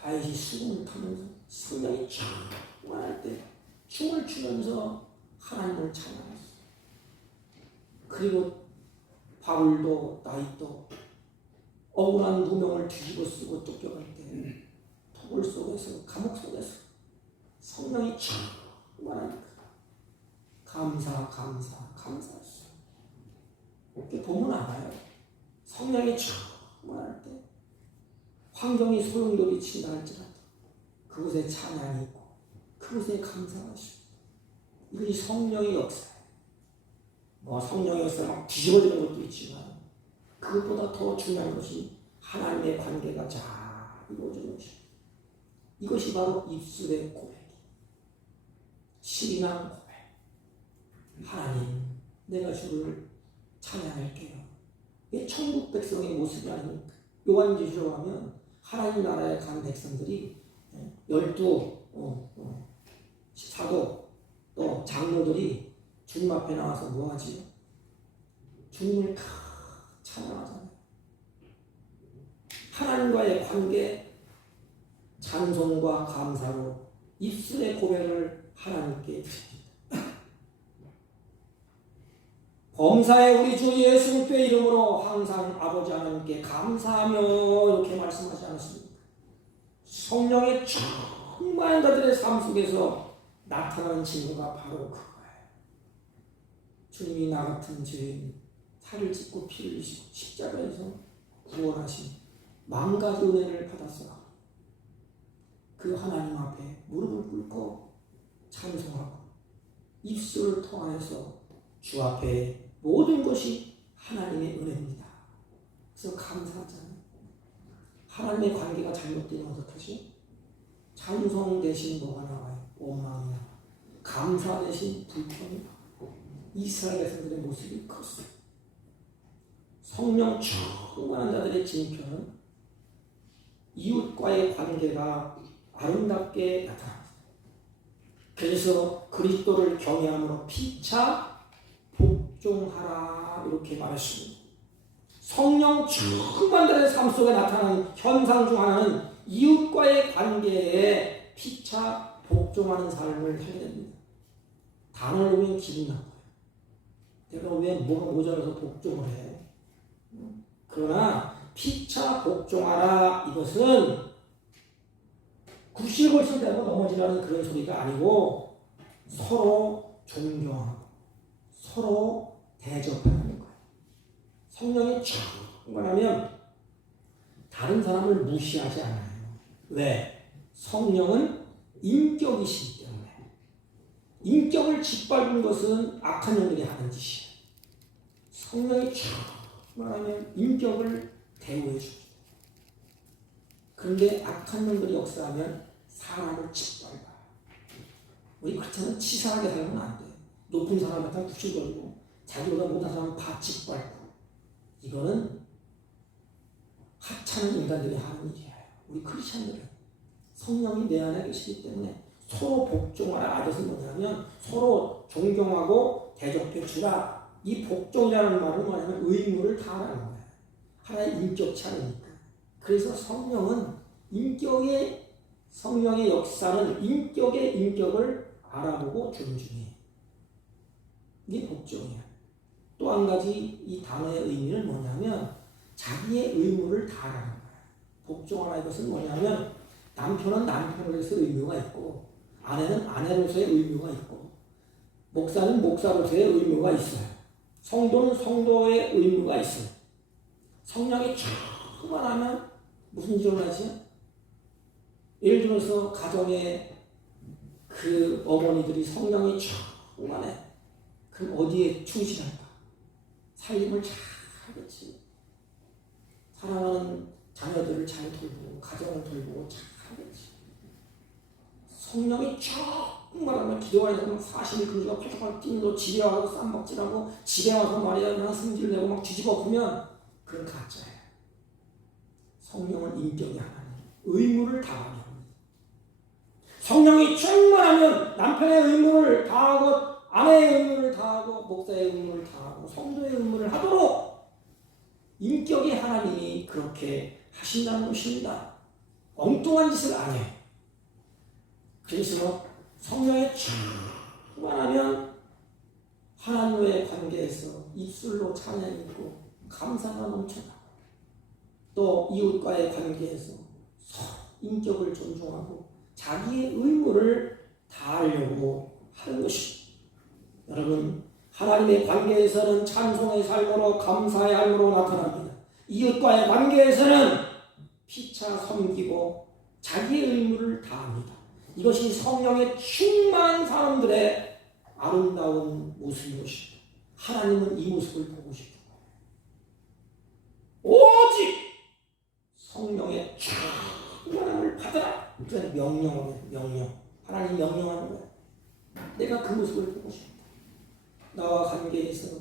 다윗이 수금을 타면서 성령이 충만할 때 춤을 추면서 하나님을 찬양했어요. 그리고 바울도 다윗도 억울한 누명을 뒤집어 쓰고 쫓겨갈 때 토굴 속에서 감옥 속에서 성령이 충만하니까 감사했어요. 이렇게 보면 알아요. 성령이 충만할 때 환경이 소용돌이친다 할지라도 그곳에 찬양이 있고 그곳에 감사가 있습니다. 이것이 성령의 역사예요. 성령의 역사가 뒤집어지는 것도 있지만 그것보다 더 중요한 것이 하나님의 관계가 잘 이루어지는 것입니다. 이것이 바로 입술의 고백이 신앙 고백. 하나님, 내가 주를 찬양할게요. 이게 천국 백성의 모습이 아닙니까? 요한계시록 하면 하나님 나라에 간 백성들이 12 사도 또 장로들이 주님 앞에 나와서 뭐하지요? 주님을 찬양하잖아요. 하나님과의 관계, 찬송과 감사로 입술의 고백을 하나님께 드립니다. 범사의 우리 주 예수 그리스도의 이름으로 항상 아버지 하나님께 감사하며 이렇게 말씀하지 않습니까? 성령의 충만한 자들의 삶 속에서 나타나는 증거가 바로 그거예요. 주님이 나 같은 죄인 살을 찢고 피를 흘리시고 십자가에서 구원하신 만가지 은혜를 받았으나 그 하나님 앞에 무릎을 꿇고 찬송하고 입술을 통하여서 주 앞에 모든 것이 하나님의 은혜입니다. 그래서 감사하잖아요. 하나님의 관계가 잘못되면 어떡하지? 찬송 대신 뭐가 나와요? 원망이 나와요. 감사 대신 불평이 나와요. 이스라엘 백성들의 모습이 컸어요. 성령 충만한 자들의 징표는 이웃과의 관계가 아름답게 나타납니다. 그래서 그리스도를 경외함으로 피차 복종하라 이렇게 말했습니다. 성령 충만한 자들의 삶 속에 나타나는 현상 중 하나는 이웃과의 관계에 피차 복종하는 삶을 하게 됩니다. 단어를 보면 기분 나빠요. 내가 왜 뭐가 모자라서 복종을 해? 그러나 피차 복종하라 이것은 굽실거실 대고 넘어지라는 그런 소리가 아니고 서로 존경하고 서로 대접하는 거예요. 성령이 충만하면 다른 사람을 무시하지 않아요. 왜? 성령은 인격이시기 때문에. 인격을 짓밟은 것은 악한 영들이 하는 짓이에요. 성령이 충만하면 인격을 대우해 줍니다. 그런데 악한 영들이 역사하면 사람을 짓밟아요. 우리 그렇다면 치사하게 살면 안 돼요. 높은 사람한테 구실거리고 자기보다 못한 사람은 다 짓밟고 이거는 하찮은 인간들이 하는 일이에요. 우리 크리스천들은 성령이 내 안에 계시기 때문에 서로 복종하라. 이것은 뭐냐면 서로 존경하고 대접해 주라. 이 복종이라는 말은 뭐냐면 의무를 다하라는 거예요. 하나의 인격치 않으니까. 그래서 성령은 성령의 역사는 인격을 알아보고 존중해. 이게 복종이야. 또 한 가지 이 단어의 의미는 뭐냐면 자기의 의무를 다하라는 거야. 복종하라 이것은 뭐냐면 남편은 남편으로서의 의무가 있고 아내는 아내로서의 의무가 있고 목사는 목사로서의 의무가 있어요. 성도는 성도의 의무가 있어요. 성령이 충만하면 무슨 일이 일어나지? 예를 들어서 가정에 그 어머니들이 성령이 충만해. 그럼 어디에 충실할까? 살림을 잘 하겠지. 사랑하는 자녀들을 잘 돌보고 가정을 돌보고 잘 하겠지. 성령이 충만하면 기도하려고 막 사심이 근주가 팔팔 뛰면서 집에 와서 쌈박질하고 집에 와서 말이야 그냥 승질 내고 막 뒤집어 엎으면 그건 가짜야. 성령은 인격이 하나님 의무를 다하게 합니다. 성령이 충만하면 남편의 의무를 다하고 아내의 의무를 다하고 목사의 의무를 다하고 성도의 의무를 하도록 인격의 하나님이 그렇게 하신다는 것입니다. 엉뚱한 짓을 안 해. 그래서 성령이 충만하면 하나님과의 관계에서 입술로 찬양이 있고 감사가 넘쳐나고 또 이웃과의 관계에서 서로 인격을 존중하고 자기의 의무를 다하려고 하는 것입니다. 여러분, 하나님의 관계에서는 찬송의 삶으로 감사의 삶으로 나타납니다. 이웃과의 관계에서는 피차 섬기고 자기의 의무를 다합니다. 이것이 성령의 충만한 사람들의 아름다운 모습인 것입니다. 하나님은 이 모습을 보고 싶은 거예요. 오직 성령의 충만함을 받아라. 그건 명령. 하나님 명령하는 거예요. 내가 그 모습을 보고 싶다. 나와 관계에서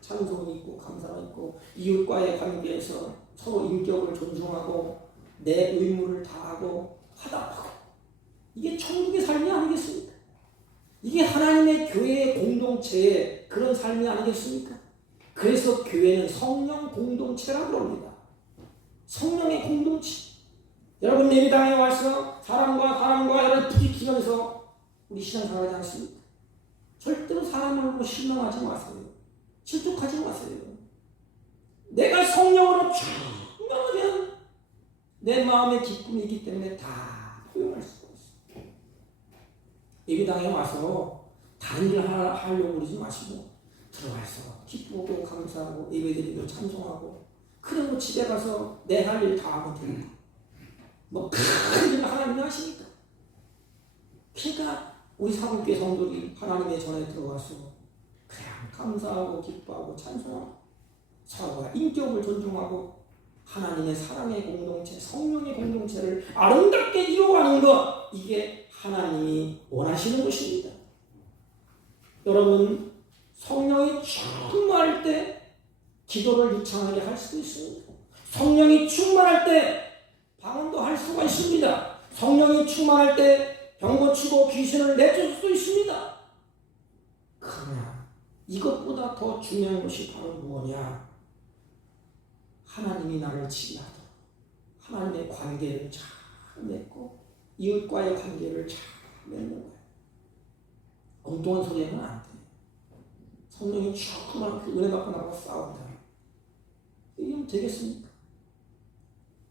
찬송이 있고 감사가 있고 이웃과의 관계에서 서로 인격을 존중하고 내 의무를 다하고 화답하고 이게 천국의 삶이 아니겠습니까? 이게 하나님의 교회의 공동체의 그런 삶이 아니겠습니까? 그래서 교회는 성령 공동체라고 합니다. 성령의 공동체. 여러분 예배당에 와서 사람과 여러분 부딪히면서 우리 신앙생활하지 않습니까? 절대로 사람을 실망하지 마세요. 실족하지 마세요. 내가 성령으로 충만하면 내 마음의 기쁨이 있기 때문에 다 포용할 수가 있어요. 예배당에 와서 다른 일 하려고 그러지 마시고 들어가서 기쁘고 감사하고 예배드리고 찬송하고 그리고 집에 가서 내 할 일 다 하면 됩니다. 뭐 큰 일을 하나님이 하시니까. 그러니까 우리 사국교회 성도들이 하나님의 전에 들어가서 그냥 감사하고 기뻐하고 찬송하고 서로가 인격을 존중하고 하나님의 사랑의 공동체, 성령의 공동체를 아름답게 이루어가는 것, 이게 하나님이 원하시는 것입니다. 여러분, 성령이 충만할 때 기도를 유창하게 할 수도 있습니다. 성령이 충만할 때 방언도 할 수가 있습니다. 성령이 충만할 때 병 고치고 귀신을 내쫓을 수 있습니다. 그러나 이것보다 더 중요한 것이 바로 무엇이냐? 하나님이 나를 지배하도록 하나님의 관계를 잘 맺고 이웃과의 관계를 잘 맺는 거예요. 엉뚱한 소리 하면 안 돼. 성령이 충만하게 은혜 받고 나고 싸운다. 이러면 되겠습니까?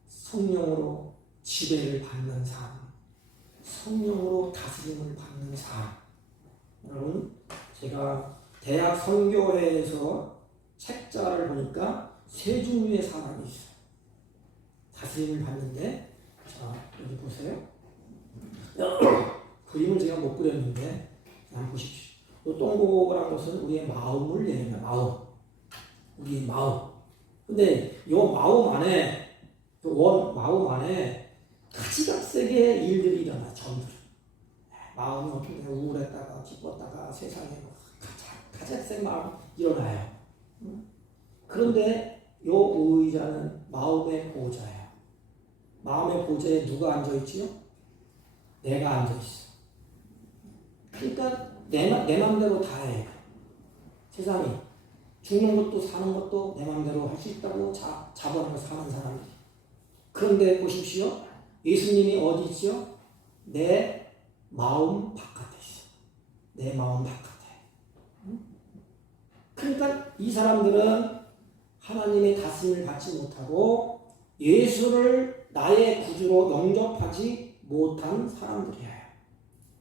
성령으로 지배를 받는 삶, 성령으로 다스림을 받는 삶. 여러분, 제가 대학 선교회에서 책자를 보니까 세 종류의 사람이 있어요. 다스림을 받는데, 자, 여기 보세요. 그림을 제가 못 그렸는데, 한번 보십시오. 이 동그란 것은 우리의 마음을 얘기합니다. 마음. 우리의 마음. 근데 이 마음 안에, 마음 안에 가지각색의 일들이 일어나, 전들. 마음이 어떻게 우울했다가 기뻤다가 세상에 가지각색 마음 일어나요. 그런데 이 의자는 마음의 보호자예요. 마음의 보호자에 누가 앉아있지요? 내가 앉아있어. 그러니까 내 맘대로 다 해. 세상이 죽는 것도 사는 것도 내 마음대로 할 수 있다고 자부하면서 사는 사람들이. 그런데 보십시오. 예수님이 어디 있죠? 내 마음 바깥에 있어. 내 마음 바깥에. 그러니까 이 사람들은 하나님의 다스림을 받지 못하고 예수를 나의 구주로 영접하지 못한 사람들이에요.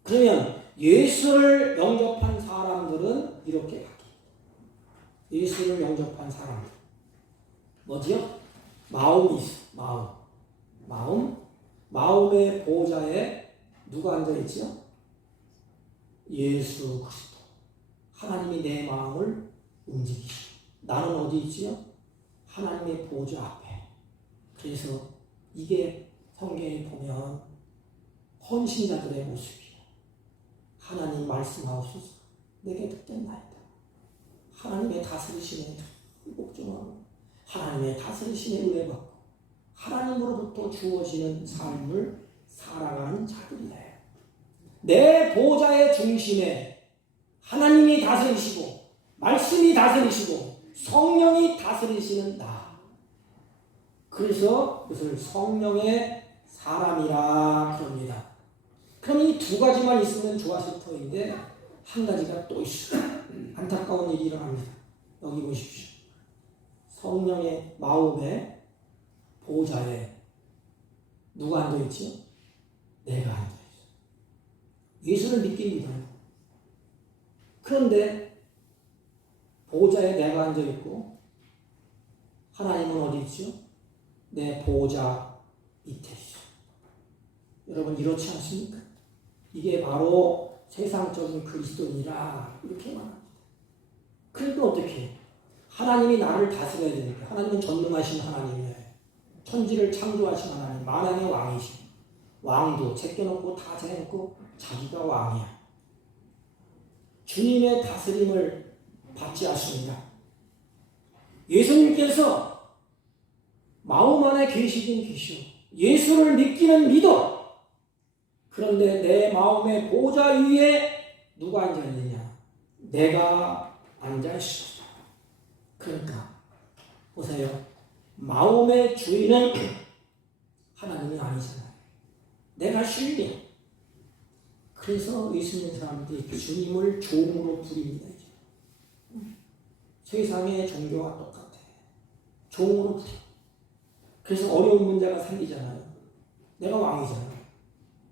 그러면 예수를 영접한 사람들은 이렇게 바뀝니다. 예수를 영접한 사람들. 뭐지요? 마음이 있어. 마음의 보호자에 누가 앉아있지요? 예수 그리스도. 하나님이 내 마음을 움직이시고 나는 어디 있지요? 하나님의 보호자 앞에. 그래서 이게 성경에 보면 헌신자들의 모습이에요. 하나님 말씀하옵소서 내게 듣겠나이다. 하나님의 다스리심에 복종하고 하나님의 다스리심에 의뢰받고 하나님으로부터 주어지는 삶을 살아가는 자들이에요. 내 보호자의 중심에 하나님이 다스리시고 말씀이 다스리시고 성령이 다스리시는 나. 그래서 그것을 성령의 사람이라 그럽니다. 그럼 이 두 가지만 있으면 좋았을 터인데 한 가지가 또 있어요. 안타까운 일이 일어납니다. 여기 보십시오. 성령의 마음에 보호자에 누가 앉아있지요? 내가 앉아있어요. 예수를 믿깁니다. 그런데 보호자에 내가 앉아있고 하나님은 어디 있죠? 내 보호자 밑에 있어. 여러분 이렇지 않습니까? 이게 바로 세상적인 그리스도인이라 이렇게 말합니다. 그러니까 어떻게? 하나님이 나를 다스려야 되니까. 하나님은 전능하신 하나님이에요. 천지를 창조하신 하나님, 만왕의 왕이시고 왕도 제껴놓고 다 재놓고 자기가 왕이야. 주님의 다스림을 받지 않습니다. 예수님께서 마음 안에 계시긴 계시오. 예수를 믿기는 믿어. 그런데 내 마음의 보호자 위에 누가 앉아있느냐? 내가 앉아있어. 그러니까 보세요. 마음의 주인은 하나님이 아니잖아요. 내가 주인이야. 그래서 예수 믿는 사람들이 주님을 종으로 부립니다. 세상의 종교와 똑같아. 종으로 부려. 그래서 어려운 문제가 생기잖아요. 내가 왕이잖아요.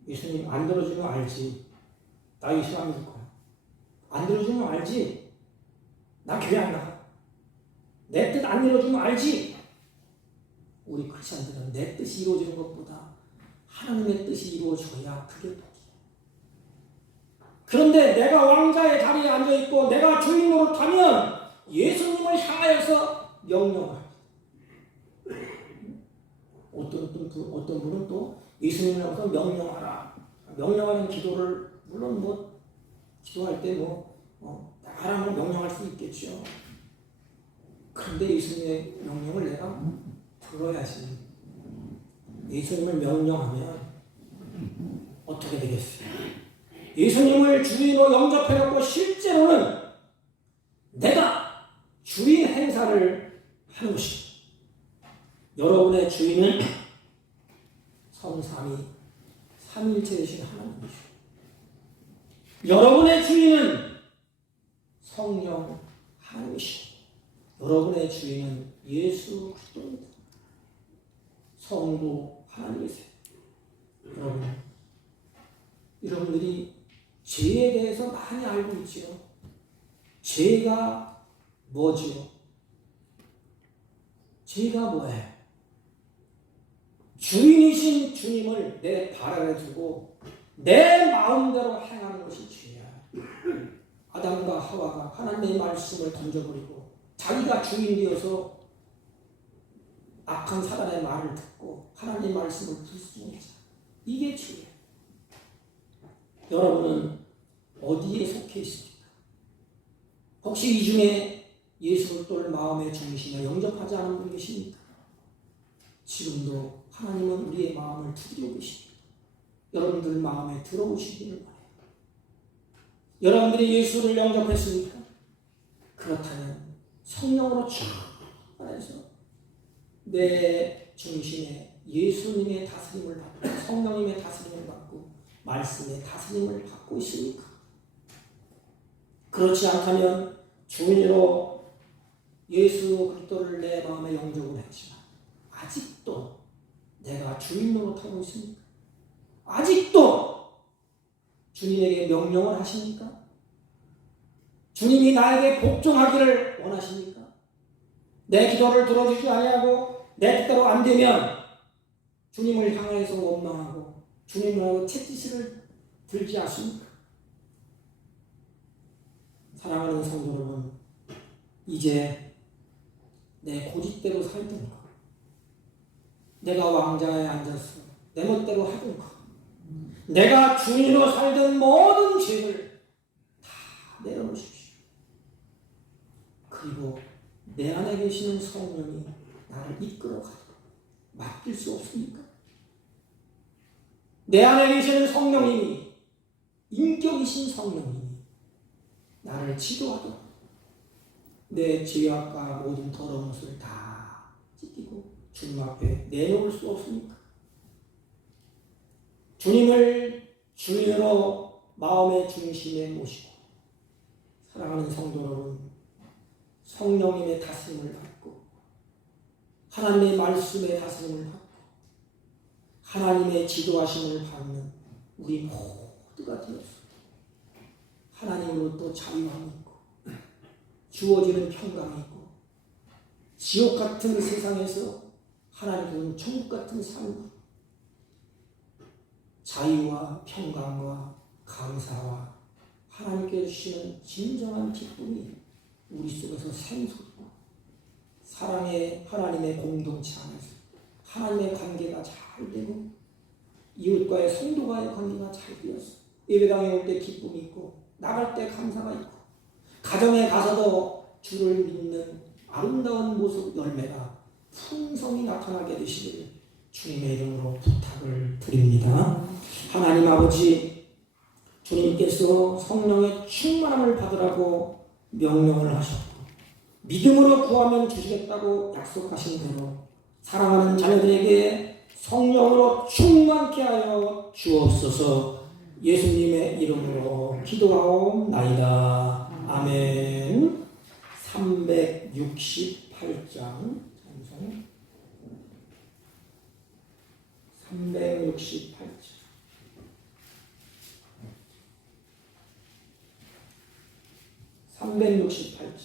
예수님 안 들어주면 알지. 나 예수 안 믿을 거야. 안 들어주면 알지. 나 교회 안 나가. 내 뜻 안 이루어주면 알지. 우리 크리스천들은 내 뜻이 이루어지는 것보다 하나님의 뜻이 이루어져야 그게 복이야. 그런데 내가 왕자의 자리에 앉아있고 내가 주인으로 타면 예수님을 향하여서 명령을 합니다. 어떤 분은 또 예수님을 향해서 명령하라. 명령하는 기도를 물론 기도할 때 하라면 명령할 수 있겠죠. 그런데 예수님의 명령을 내가 들어야지. 예수님을 명령하면 어떻게 되겠어요? 예수님을 주인으로 영접해놓고 실제로는 내가 주인 행사를 하는 것입니다. 여러분의 주인은 성삼위 삼일체이신 하나님이시오. 여러분의 주인은 성령 하나님이시오. 여러분의 주인은 예수 그리스도입니다. 성도 하나님이세요. 여러분들이 죄에 대해서 많이 알고 있지요. 죄가 뭐지요? 죄가 뭐예요? 주인이신 주님을 내 발 아래 두고 내 마음대로 행하는 것이 죄야. 아담과 하와가 하나님의 말씀을 던져버리고 자기가 주인 되어서 악한 사단의 말을 듣고 하나님의 말씀을 불순종했다. 이게 죄예요. 여러분은 어디에 속해 있습니까? 혹시 이 중에 예수 그리스도를 마음의 중심에 영접하지 않은 분 계십니까? 지금도 하나님은 우리의 마음을 두드리고 계십니다. 여러분들 마음에 들어오시기를 바라요. 여러분들이 예수를 영접했습니까? 그렇다면 성령으로 충만해서 내 중심에 예수님의 다스림을 받고 성령님의 다스림을 받고 말씀의 다스림을 받고 있습니까? 그렇지 않다면 주인으로 예수 그리스도를 내 마음에 영접을 했지만 아직도 내가 주인 노릇하고 있습니까? 아직도 주님에게 명령을 하십니까? 주님이 나에게 복종하기를 원하십니까? 내 기도를 들어주지 아니하고 내 뜻대로 안 되면 주님을 향해서 원망하고 주님을 채찍을 들지 않습니까? 사랑하는 성도 여러분, 이제 내 고집대로 살든가 내가 왕좌에 앉아서 내 멋대로 하든가 내가 주인으로 살던 모든 죄를 다 내려놓으십시오. 그리고 내 안에 계시는 성령이 나를 이끌어가도록 맡길 수 없습니까? 내 안에 계시는 성령님이 인격이신 성령님이 나를 지도하도록 내 죄악과 모든 더러운 것을 다 찢기고 주님 앞에 내놓을 수 없습니까? 주님을 주인으로 마음의 중심에 모시고 사랑하는 성도 여러분, 성령님의 다스림을 받고 하나님의 말씀의 다스림을 받고 하나님의 지도하심을 받는 우리 모두가 되었습니다. 하나님으로부터 자유함이 있고 주어지는 평강이 있고 지옥 같은 세상에서 하나님은 천국 같은 삶으로 자유와 평강과 감사와 하나님께 주시는 진정한 기쁨이 우리 속에서 샘솟고 사랑의 하나님의 공동체 안에서 하나님의 관계가 잘 되고 이웃과의 성도와의 관계가 잘 되어서 예배당에 올 때 기쁨이 있고 나갈 때 감사가 있고 가정에 가서도 주를 믿는 아름다운 모습 열매가 풍성히 나타나게 되시기를 주님의 이름으로 부탁을 드립니다. 하나님 아버지, 주님께서 성령의 충만함을 받으라고 명령을 하셨고 믿음으로 구하면 주시겠다고 약속하신 대로 사랑하는 자녀들에게 성령으로 충만케 하여 주옵소서. 예수님의 이름으로 기도하옵나이다. 아멘. 368장 368장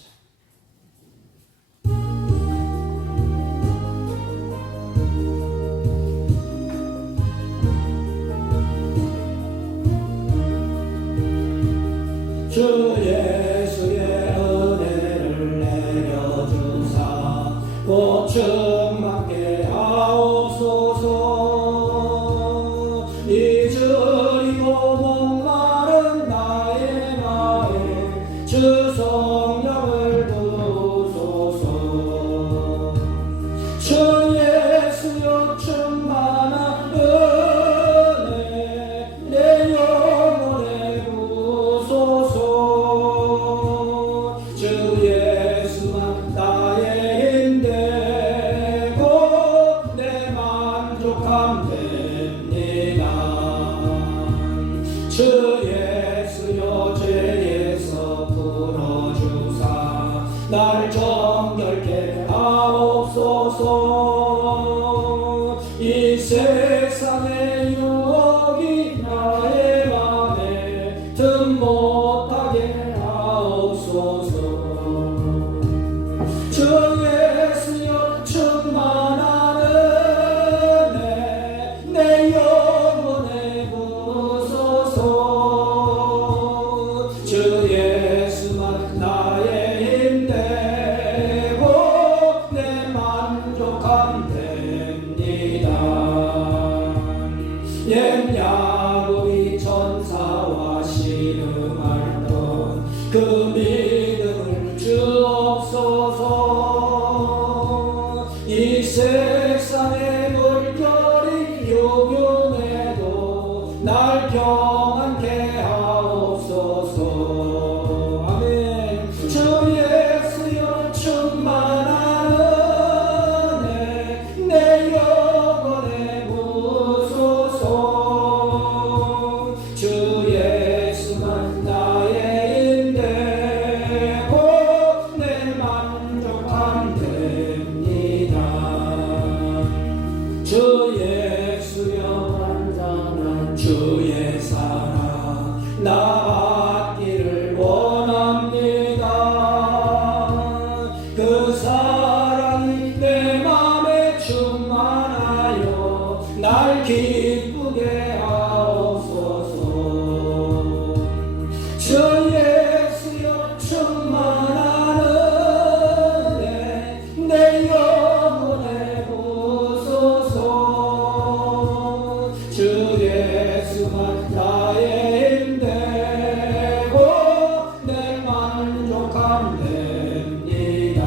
주 예수의 은혜를 내려주사 보충받게 하옵소서. 잊으리고 목마른 나의 마음에 주 성령을 부소서. 주 예수여 충만한 은혜 내 영혼에 부소서. 주 예수만 나의 힘되고 내 만족함 됩니다. 주 예수여 죄에서 풀어주사 날 정결케 하옵소서. 이 세상의 유혹이 나의 맘에 틈 못하게 하옵소서. 주 예수여 충만한 은혜 내 영혼에 부소서. 주 예수만 나의 힘되고 내 만족함 됩니다. 옛 야곱이 천사와 씨름하던 그 믿음을 주옵소서. 이 세상의 물결이 요동해도 날 평안케 하옵소서. 아멘. 주 예수여 주의 사랑 나 받기를 원합니다. 그 사랑이 내 맘에 충만하여 날 기쁘게 하옵소서. 주 예수여 충만한 내 영혼에 부소서. 주 예수만 나의 힘되고 내 만족함 됩니다.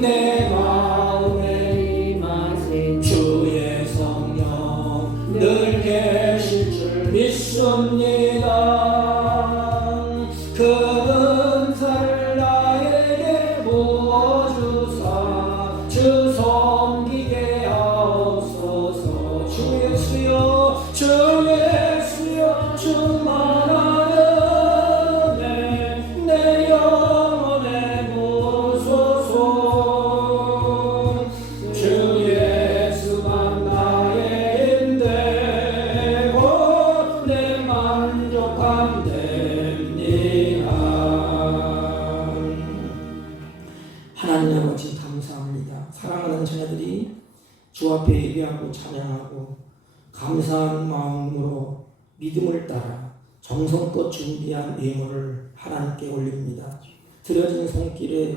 내 마음에 임하신 주의 성령 늘 계실 줄 믿습니다. 그 은사를 나에게 부어주사 주 섬기게 하옵소서. 주 예수여 주 예수여 충만한 내 영혼에 부소서. 주 예수만 나의 힘되고 내 만족함 됩니다. 하나님 아버지 감사합니다. 사랑하는 자녀들이 주 앞에 예배하고 찬양하고 감사한 마음으로 믿음을 따라 정성껏 준비한 예물을 하나님께 올립니다. 드려진 손길에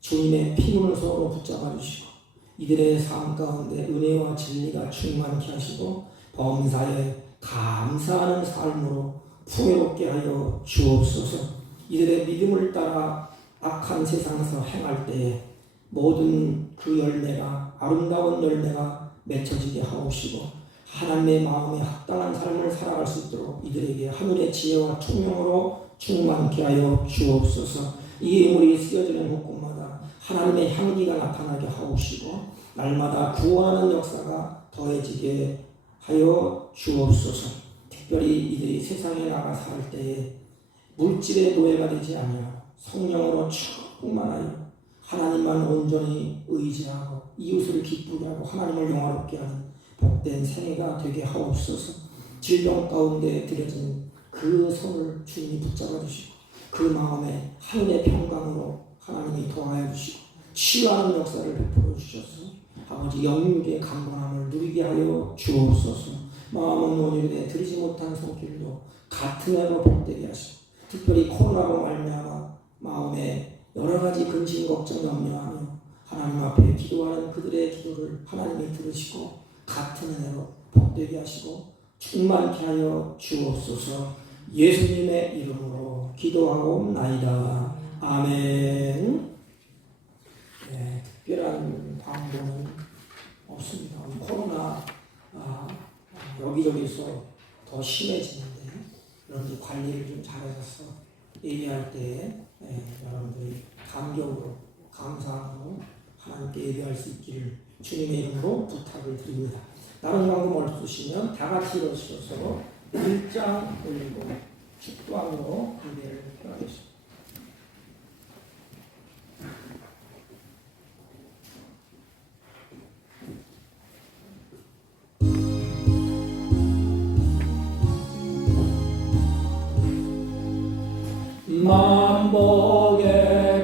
주님의 피문을 서로 붙잡아 주시고 이들의 삶 가운데 은혜와 진리가 충만케 하시고 범사에 감사하는 삶으로 풍요롭게 하여 주옵소서. 이들의 믿음을 따라 악한 세상에서 행할 때에 모든 그 열매가 아름다운 열매가 맺혀지게 하옵시고 하나님의 마음에 합당한 삶을 살아갈 수 있도록 이들에게 하늘의 지혜와 총명으로 충만케 하여 주옵소서. 이 예물이 쓰여지는 곳곳마다 하나님의 향기가 나타나게 하옵시고 날마다 구원하는 역사가 더해지게 하여 주옵소서. 특별히 이들이 세상에 나가 살 때에 물질의 노예가 되지 아니하고 성령으로 충만하여 하나님만 온전히 의지하고 이웃을 기쁘게 하고 하나님을 영화롭게 하는 복된 생애가 되게 하옵소서. 질병 가운데 들여진 그 손을 주님이 붙잡아 주시고 그 마음에 하늘의 평강으로 하나님이 도와여 주시고 치유하는 역사를 베풀어 주셔서 아버지 영육의 강건함을 누리게 하여 주옵소서. 마음은 원인에 드리지 못한 손길도 같은 해로 복되게 하시고 특별히 코로나로 말미암아 마음에 여러 가지 근심 걱정 염려하며 하나님 앞에 기도하는 그들의 기도를 하나님이 들으시고 같은 은혜로 복되게 하시고 충만케 하여 주옵소서. 예수님의 이름으로 기도하옵나이다. 아멘. 네, 특별한 방법은 없습니다. 코로나 여기저기서 더 심해지는데 여러분들 관리를 좀 잘하셔서 예배할 때 여러분들이 감격으로 감사하고 하나님께 예배할 수 있기를 주님의 이름으로 부탁을 드립니다. 다른 방법 없으시면 다 같이 일어서서 일장 올리고 축도함으로 예배를 하겠습니다. 만복의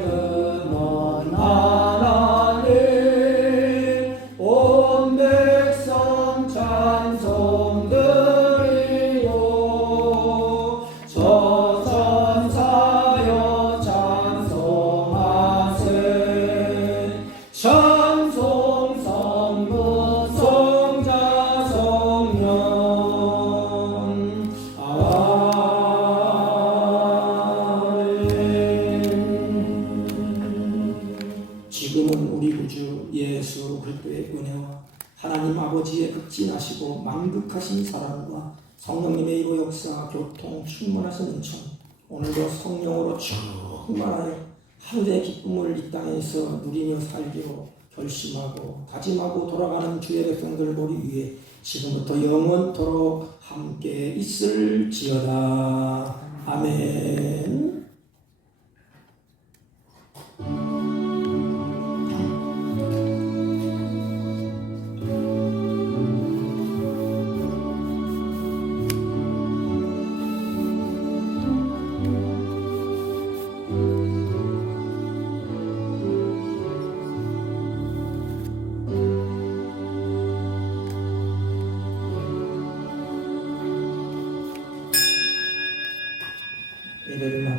근원 하나님 온 백성 찬송 드리오 저천사여 찬송하세 찬송 성부 성자 성령 지금은 우리 구주 예수 그리스도의 은혜와 하나님 아버지의 극진하시고 만극하신 사랑과 성령님의 이로 역사 교통 충만하신 은총 오늘도 성령으로 충만하여 하늘의 기쁨을 이 땅에서 누리며 살기로 결심하고 다짐하고 돌아가는 주의 백성들 머리 위에 지금부터 영원토록 함께 있을지어다. 아멘.